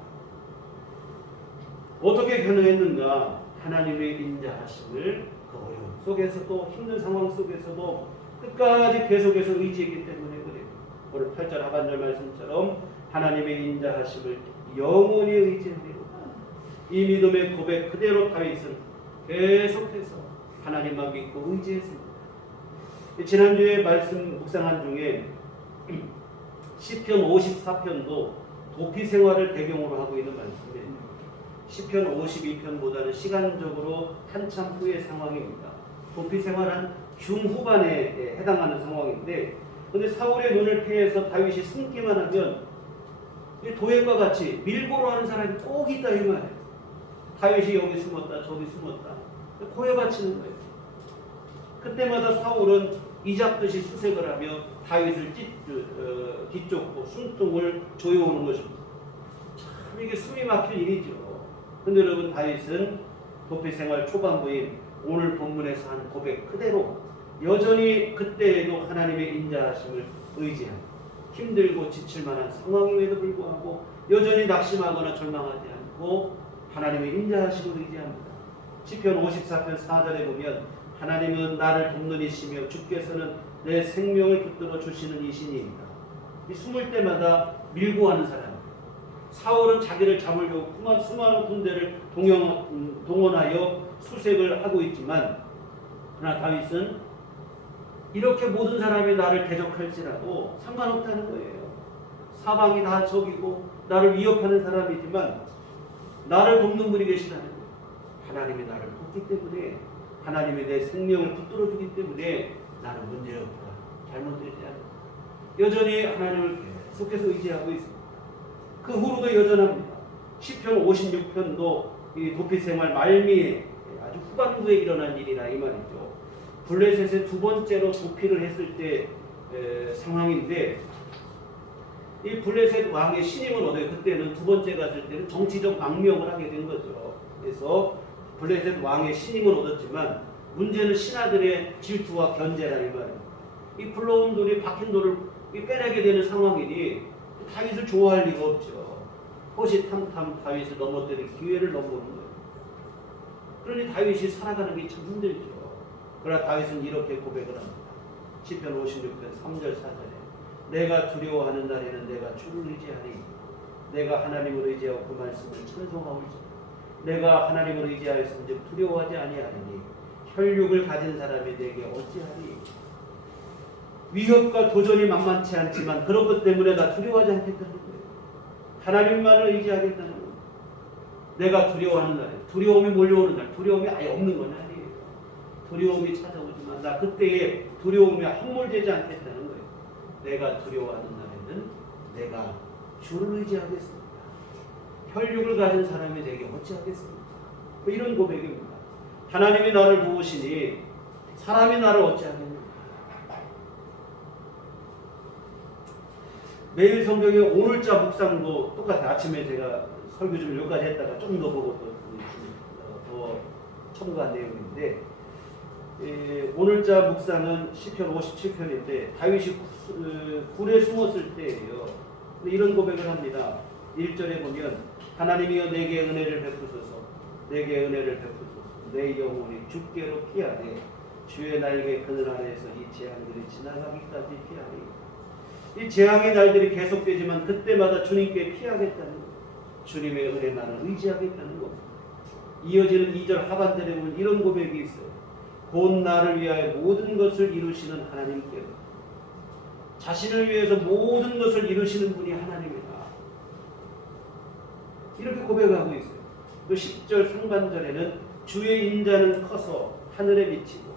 어떻게 가능했는가? 하나님의 인자하심을 그 어려움 속에서도, 힘든 상황 속에서도 끝까지 계속해서 의지했기 때문에 그래요. 오늘 8절 하반절 말씀처럼 하나님의 인자하심을 영원히 의지하리로다. 이 믿음의 고백 그대로 다윗은 계속해서 하나님만 믿고 의지했습니다. 지난주에 말씀 묵상한 중에 시편 54편도 도피 생활을 배경으로 하고 있는 말씀이에요. 시편 52편보다는 시간적으로 한참 후의 상황입니다. 도피 생활은 중후반에 해당하는 상황인데, 근데 사울의 눈을 피해서 다윗이 숨기만 하면 도액과 같이 밀고로 하는 사람이 꼭 있다 이 말이에요. 다윗이 여기 숨었다 저기 숨었다 고해 바치는 거예요. 그때마다 사울은 이잡듯이 수색을 하며 다윗을 뒤쫓고 숨통을 조여오는 것입니다. 참 이게 숨이 막힐 일이죠. 근데 여러분, 다윗은 도피 생활 초반부인 오늘 본문에서 한 고백 그대로 여전히 그때에도 하나님의 인자하심을 의지합니다. 힘들고 지칠 만한 상황임에도 불구하고 여전히 낙심하거나 절망하지 않고 하나님의 인자하심을 의지합니다. 시편 54편 4절에 보면 하나님은 나를 돕는 이시며 주께서는 내 생명을 붙들어 주시는 이신이입니다. 이 숨을 때마다 밀고 가는 사람. 사울은 자기를 잡으려고 수많은 군대를 동원하여 수색을 하고 있지만, 그러나 다윗은 이렇게 모든 사람이 나를 대적할지라도 상관없다는 거예요. 사방이 다 적이고 나를 위협하는 사람이지만 나를 돕는 분이 계시다는 거예요. 하나님이 나를 돕기 때문에, 하나님이 내 생명을 붙들어 주기 때문에 나는 문제없다, 잘못되지 않다. 여전히 하나님을 계속해서 의지하고 있습니다. 그 후로도 여전합니다. 시편 56편도 이 도피 생활 말미에 아주 후반부에 일어난 일이라 이 말이죠. 블레셋의 두 번째로 도피를 했을 때 상황인데, 이 블레셋 왕의 신임을 얻어요. 그때는 두 번째 갔을 때는 정치적 망명을 하게 된 거죠. 그래서 블레셋 왕의 신임을 얻었지만 문제는 신하들의 질투와 견제라 이 말이에요. 이 불러온 돌이 박힌 돌을 빼내게 되는 상황이니 다윗을 좋아할 리가 없죠. 호시탐탐 다윗을 넘어뜨릴 기회를 넘보는 거예요. 그러니 다윗이 살아가는 게 참 힘들죠. 그러나 다윗은 이렇게 고백을 합니다. 시편 56편 3절 4절에 내가 두려워하는 날에는 내가 주를 의지하리. 내가 하나님을 의지하고 그 말씀을 찬송하올지어다. 내가 하나님을 의지하였은즉 두려워하지 아니하리니 혈육을 가진 사람이 내게 어찌하리. 위협과 도전이 만만치 않지만 그런 것 때문에 나 두려워하지 않겠다는 거예요. 하나님만을 의지하겠다는 거예요. 내가 두려워하는 날에, 두려움이 몰려오는 날, 두려움이 아예 없는 건 아니에요. 두려움이 찾아오지만 나 그때에 두려움이 함몰되지 않겠다는 거예요. 내가 두려워하는 날에는 내가 주를 의지하겠습니다. 혈육을 가진 사람이 내게 어찌하겠습니까? 뭐 이런 고백입니다. 하나님이 나를 도우시니 사람이 나를 어찌하겠느냐. 매일 성경의 오늘자 묵상도 똑같아요. 아침에 제가 설교 좀 여기까지 했다가 좀 더 보고 더 첨가한 내용인데, 오늘자 묵상은 시편 57편인데 다윗이 굴에 숨었을 때예요. 근데 이런 고백을 합니다. 1절에 보면 하나님이여 내게 은혜를 베푸소서, 내게 은혜를 베푸소서, 내 영혼이 주께로 피하되 주의 날개 그늘 아래에서 이 재앙들이 지나가기까지 피하리. 이 재앙의 날들이 계속되지만 그때마다 주님께 피하겠다는 것, 주님의 은혜만을 의지하겠다는 것. 이어지는 2절 하반절에 보면 이런 고백이 있어요. 곧 나를 위하여 모든 것을 이루시는 하나님께로. 자신을 위해서 모든 것을 이루시는 분이 하나님이다. 이렇게 고백하고 있어요. 또 10절 상반절에는 주의 인자는 커서 하늘에 미치고,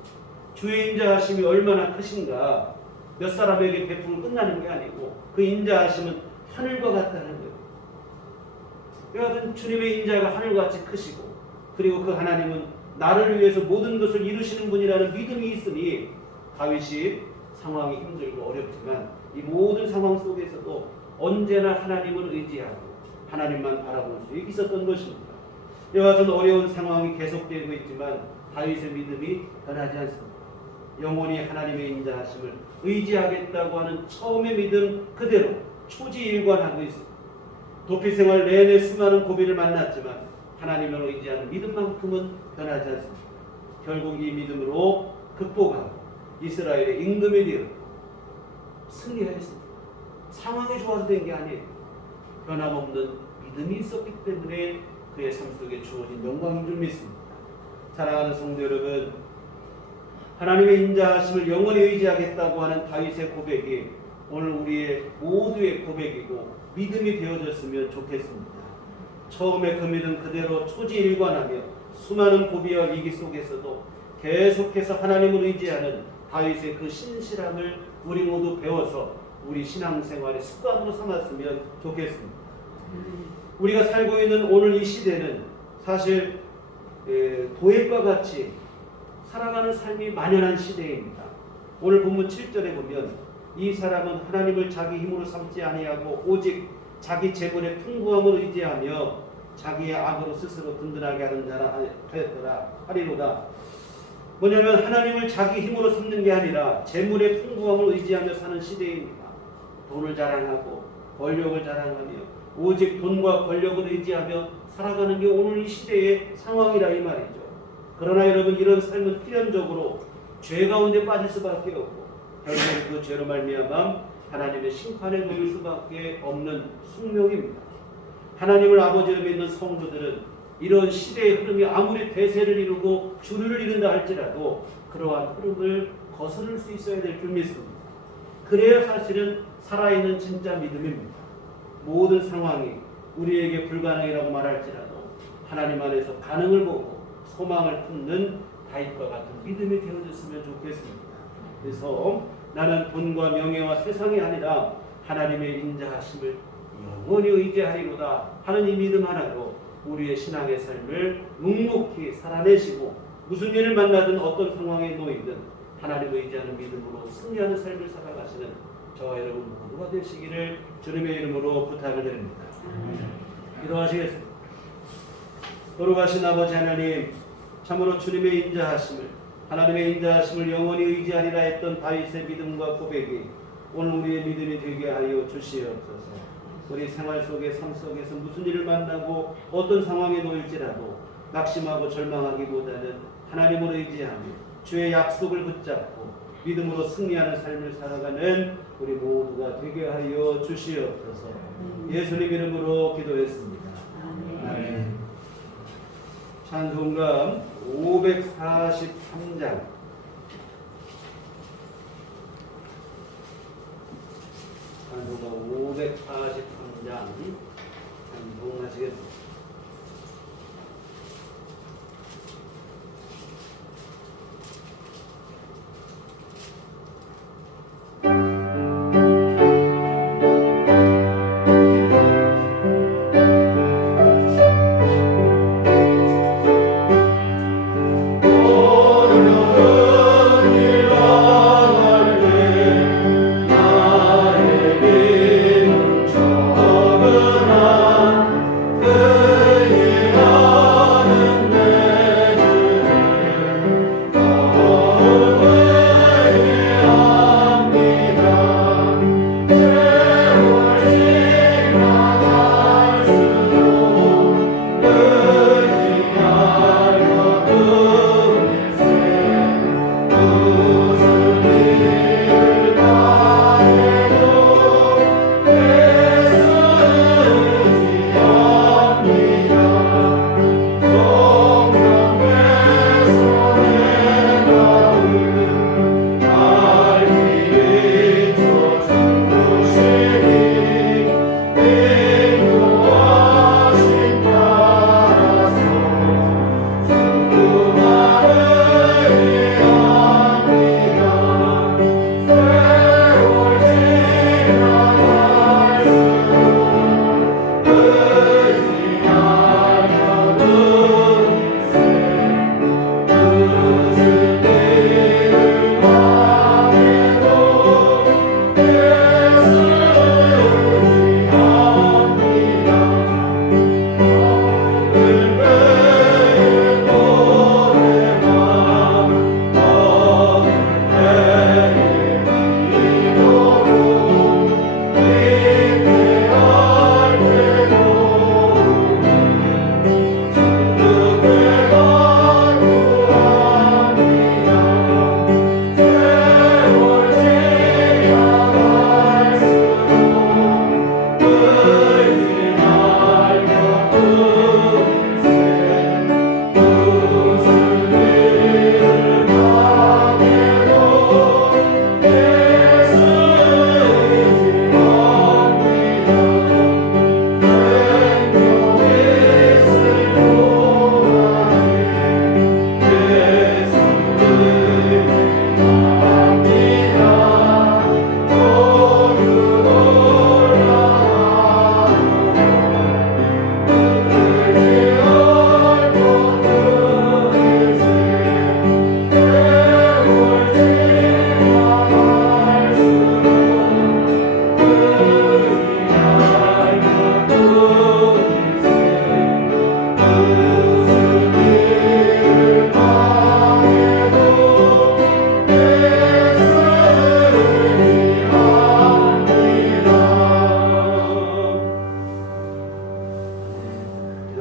주의 인자하심이 얼마나 크신가, 몇 사람에게 베풀고 끝나는 게 아니고 그 인자하심은 하늘과 같다는 거예요. 여하튼 주님의 인자가 하늘같이 크시고, 그리고 그 하나님은 나를 위해서 모든 것을 이루시는 분이라는 믿음이 있으니 다윗이 상황이 힘들고 어렵지만 이 모든 상황 속에서도 언제나 하나님을 의지하고 하나님만 바라볼 수 있었던 것입니다. 이와 같은 어려운 상황이 계속되고 있지만 다윗의 믿음이 변하지 않습니다. 영원히 하나님의 인자하심을 의지하겠다고 하는 처음의 믿음 그대로 초지일관하고 있습니다. 도피생활 내내 수많은 고비를 만났지만 하나님을 의지하는 믿음만큼은 변하지 않습니다. 결국 이 믿음으로 극복하고 이스라엘의 임금이 되어 승리하였습니다. 상황이 좋아서 된 게 아니에요. 변함없는 믿음이 있었기 때문에 그의 삶 속에 주어진 영광인 줄 믿습니다. 사랑하는 성도 여러분, 하나님의 인자하심을 영원히 의지하겠다고 하는 다윗의 고백이 오늘 우리의 모두의 고백이고 믿음이 되어졌으면 좋겠습니다. 처음에 그 믿음 그대로 초지일관하며 수많은 고비와 위기 속에서도 계속해서 하나님을 의지하는 다윗의 그 신실함을 우리 모두 배워서 우리 신앙생활의 습관으로 삼았으면 좋겠습니다. 우리가 살고 있는 오늘 이 시대는 사실 도액과 같이 살아가는 삶이 만연한 시대입니다. 오늘 본문 7절에 보면 이 사람은 하나님을 자기 힘으로 삼지 아니하고 오직 자기 재물의 풍부함을 의지하며 자기의 악으로 스스로 든든하게 하는 자라 하였더라 하리로다. 뭐냐면 하나님을 자기 힘으로 삼는 게 아니라 재물의 풍부함을 의지하며 사는 시대입니다. 돈을 자랑하고 권력을 자랑하며 오직 돈과 권력을 의지하며 살아가는 게 오늘 이 시대의 상황이라 이 말이죠. 그러나 여러분, 이런 삶은 필연적으로 죄 가운데 빠질 수밖에 없고 결국 그 죄로 말미암아 하나님의 심판에 놓일 수밖에 없는 숙명입니다. 하나님을 아버지로 믿는 성도들은 이런 시대의 흐름이 아무리 대세를 이루고 주류를 이룬다 할지라도 그러한 흐름을 거스를 수 있어야 될 줄 믿습니다. 그래야 사실은 살아있는 진짜 믿음입니다. 모든 상황이 우리에게 불가능이라고 말할지라도 하나님 안에서 가능을 보고 소망을 품는 다윗과 같은 믿음이 되어졌으면 좋겠습니다. 그래서 나는 돈과 명예와 세상이 아니라 하나님의 인자하심을 영원히 의지하리로다 하는 이 믿음 하나로 우리의 신앙의 삶을 묵묵히 살아내시고 무슨 일을 만나든 어떤 상황에 놓이든 하나님을 의지하는 믿음으로 승리하는 삶을 살아가시는 저와 여러분 모두가 되시기를 주님의 이름으로 부탁을 드립니다. 기도하시겠습니다. 거룩하신 아버지 하나님, 참으로 주님의 인자하심을, 하나님의 인자하심을 영원히 의지하리라 했던 다윗의 믿음과 고백이 오늘 우리의 믿음이 되게 하여 주시옵소서. 우리 생활 속에, 삶 속에서 무슨 일을 만나고 어떤 상황에 놓일지라도 낙심하고 절망하기보다는 하나님을 의지하며 주의 약속을 붙잡고 믿음으로 승리하는 삶을 살아가는 우리 모두가 되게 하여 주시옵소서. 예수님 이름으로 기도했습니다. 아멘. 찬송가 543장 찬송가 543장 찬송하시겠습니다. 나의 믿음 적은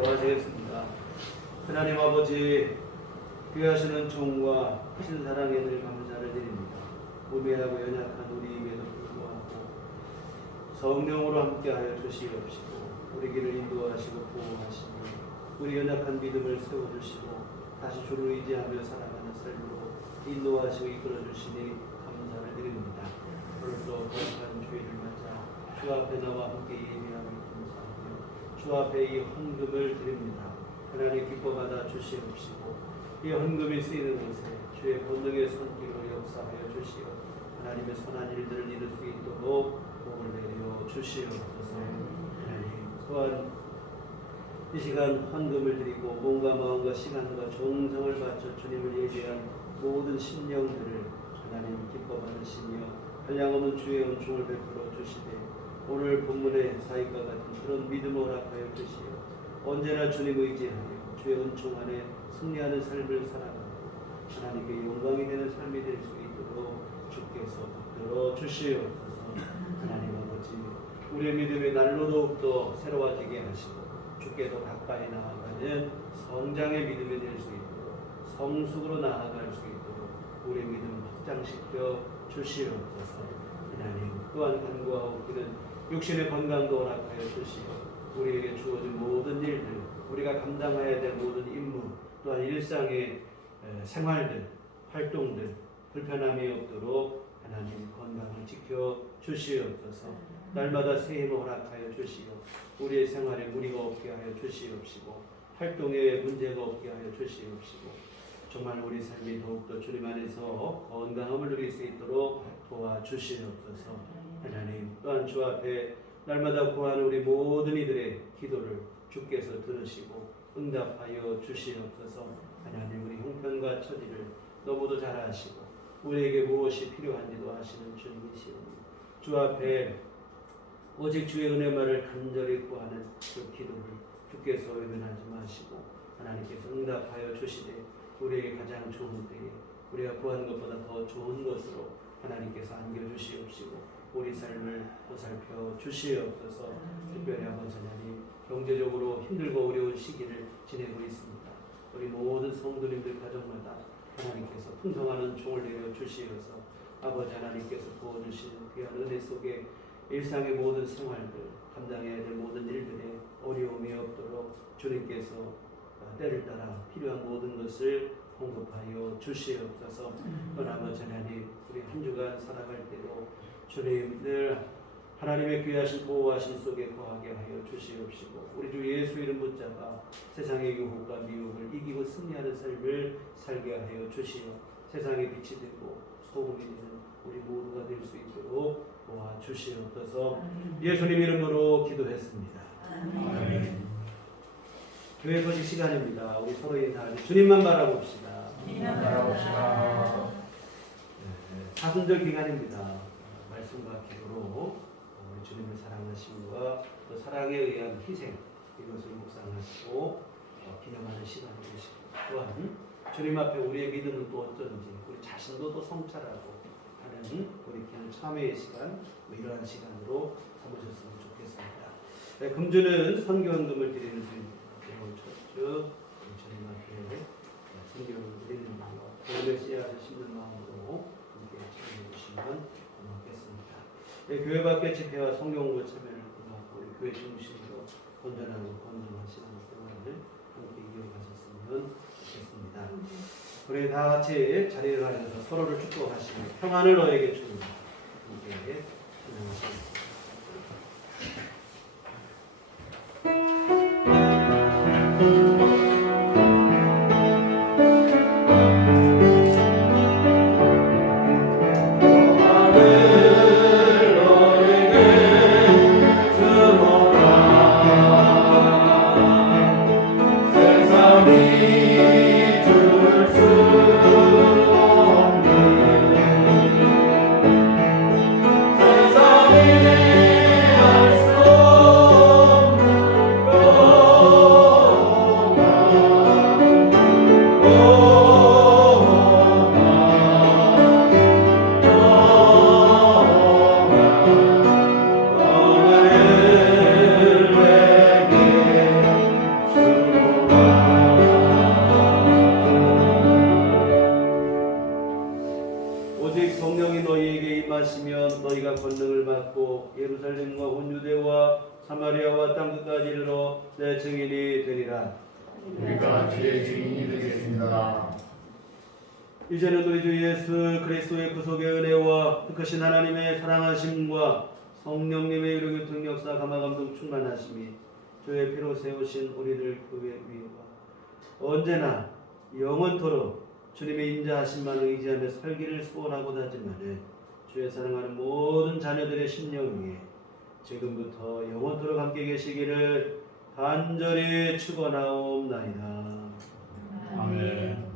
기도하시겠습니다. 하나님 아버지, 귀하시는 종과 크신 사랑에 늘 감사를 드립니다. 우매하고 연약한 우리임에도 불구하고 성령으로 함께하여 주시옵시고 우리 길을 인도하시고 보호하시고 우리 연약한 믿음을 세워주시고 다시 주를 의지하며 살아가는 삶으로 인도하시고 이끌어주시니 감사를 드립니다. 오늘도 거룩한 주일을 맞아 주 앞에 나와 함께 예배하며 감사하며 주 앞에 이 헌금을 드립니다. 하나님 기뻐 받아 주시옵시고 이 헌금이 쓰이는 곳에 주의 본능의 손길로 역사하여 주시어 하나님의 선한 일들을 이룰 수 있도록 복을 내려 주시옵소서. 하나님 또한 이 시간 헌금을 드리고 몸과 마음과 시간과 정성을 바쳐 주님을 예배한 모든 심령들을 하나님 기뻐 받으시며 한량없는 주의 은총을 베풀어 주시되 오늘 본문의 사역과 같은 그런 믿음을 허락하여 주시어 언제나 주님 의지하며 주의 은총 안에 승리하는 삶을 살아가고 하나님께 영광이 되는 삶이 될 수 있도록 주께서 붙들어 주시옵소서. 하나님 아버지, 우리의 믿음의 날로 더욱더 새로워지게 하시고 주께서 가까이 나아가는 성장의 믿음이 될 수 있도록 성숙으로 나아갈 수 있도록 우리의 믿음을 확장시켜 주시옵소서. 하나님 또한 간구하옵기는 육신의 건강도 허락하여 주시고 우리에게 주어진 모든 일들, 우리가 감당해야 될 모든 임무, 또한 일상의 생활들, 활동들 불편함이 없도록 하나님 건강을 지켜 주시옵소서. 날마다 새 힘을 허락하여 주시고 우리의 생활에 무리가 없게 하여 주시옵시고 활동에 문제가 없게 하여 주시옵시고 정말 우리 삶이 더욱더 주님 안에서 건강함을 누릴 수 있도록 도와주시옵소서. 하나님 또한 주 앞에 날마다 구하는 우리 모든 이들의 기도를 주께서 들으시고 응답하여 주시옵소서. 하나님 우리 형편과 처지를 너무도 잘 아시고 우리에게 무엇이 필요한지도 아시는 주님이시오니 주 앞에 오직 주의 은혜만을 간절히 구하는 그 기도를 주께서 외면하지 마시고 하나님께서 응답하여 주시되 우리에게 가장 좋은 때에 우리가 구하는 것보다 더 좋은 것으로 하나님께서 안겨주시옵시고 우리 삶을 보살펴 주시옵소서. 특별히 아버지 하나님 경제적으로 힘들고 어려운 시기를 지내고 있습니다. 우리 모든 성도님들 가정마다 하나님께서 풍성한 종을 내려 주시어서 아버지 하나님께서 부어주시는 귀한 은혜 속에 일상의 모든 생활들 감당해야 될 모든 일들에 어려움이 없도록 주님께서 때를 따라 필요한 모든 것을 공급하여 주시옵소서. 또 아버지 하나님 우리 한 주간 살아갈 때도 주님 늘 하나님의 귀하신 보호하심 속에 거하게 하여 주시옵시고 우리 주 예수 이름 붙잡아 세상의 유혹과 미혹을 이기고 승리하는 삶을 살게 하여 주시어 세상의 빛이 되고 소금이 되는 우리 모두가 될 수 있도록 도와주시옵소서. 예수님 이름으로 기도했습니다. 아멘. 교회 소식 시간입니다. 우리 서로 인사하며 주님만 바라봅시다. 주님만 바라봅시다. 사순절 기간입니다. 말씀과 기도로 우리 주님을 사랑하심과 또 사랑에 의한 희생 이것을 묵상하시고 기념하는 시간이 되시고 또한 주님 앞에 우리의 믿음은 또 어떤지 우리 자신도 또 성찰하고 하는 돌이키는 참회의 시간 이러한 시간으로 삼으셨으면 좋겠습니다. 금주는 선교헌금을 드리는 주입니다. 첫 주님 앞에 선교를 드리는 마음과 복음의 씨앗을 심는 마음으로 함께 참여해 주시면 고맙겠습니다. 교회 밖의 집회와 성경공부 참여를 통하고 우리 교회 중심으로 건전하고 건강한 신앙생활을 함께 이어가셨으면 좋겠습니다. 우리 다 같이 자리를 하셔서 서로를 축복하시며 평안을 너에게 주는 함께 찬양하시겠습니다. 되리라. 우리가 주의 증인이 되겠습니다. 이제는 우리 주 예수 그리스도의 구속의 은혜와 그 크신 하나님의 사랑하심과 성령님의 이루교통 역사 감화감동 충만하심이 주의 피로 세우신 우리를 교회 위와 언제나 영원토록 주님의 인자하심만을 의지하며 살기를 소원하고자 하지만은 주의 사랑하는 모든 자녀들의 심령 위에 지금부터 영원토록 함께 계시기를 간절히 축원하옵나이다. 아멘.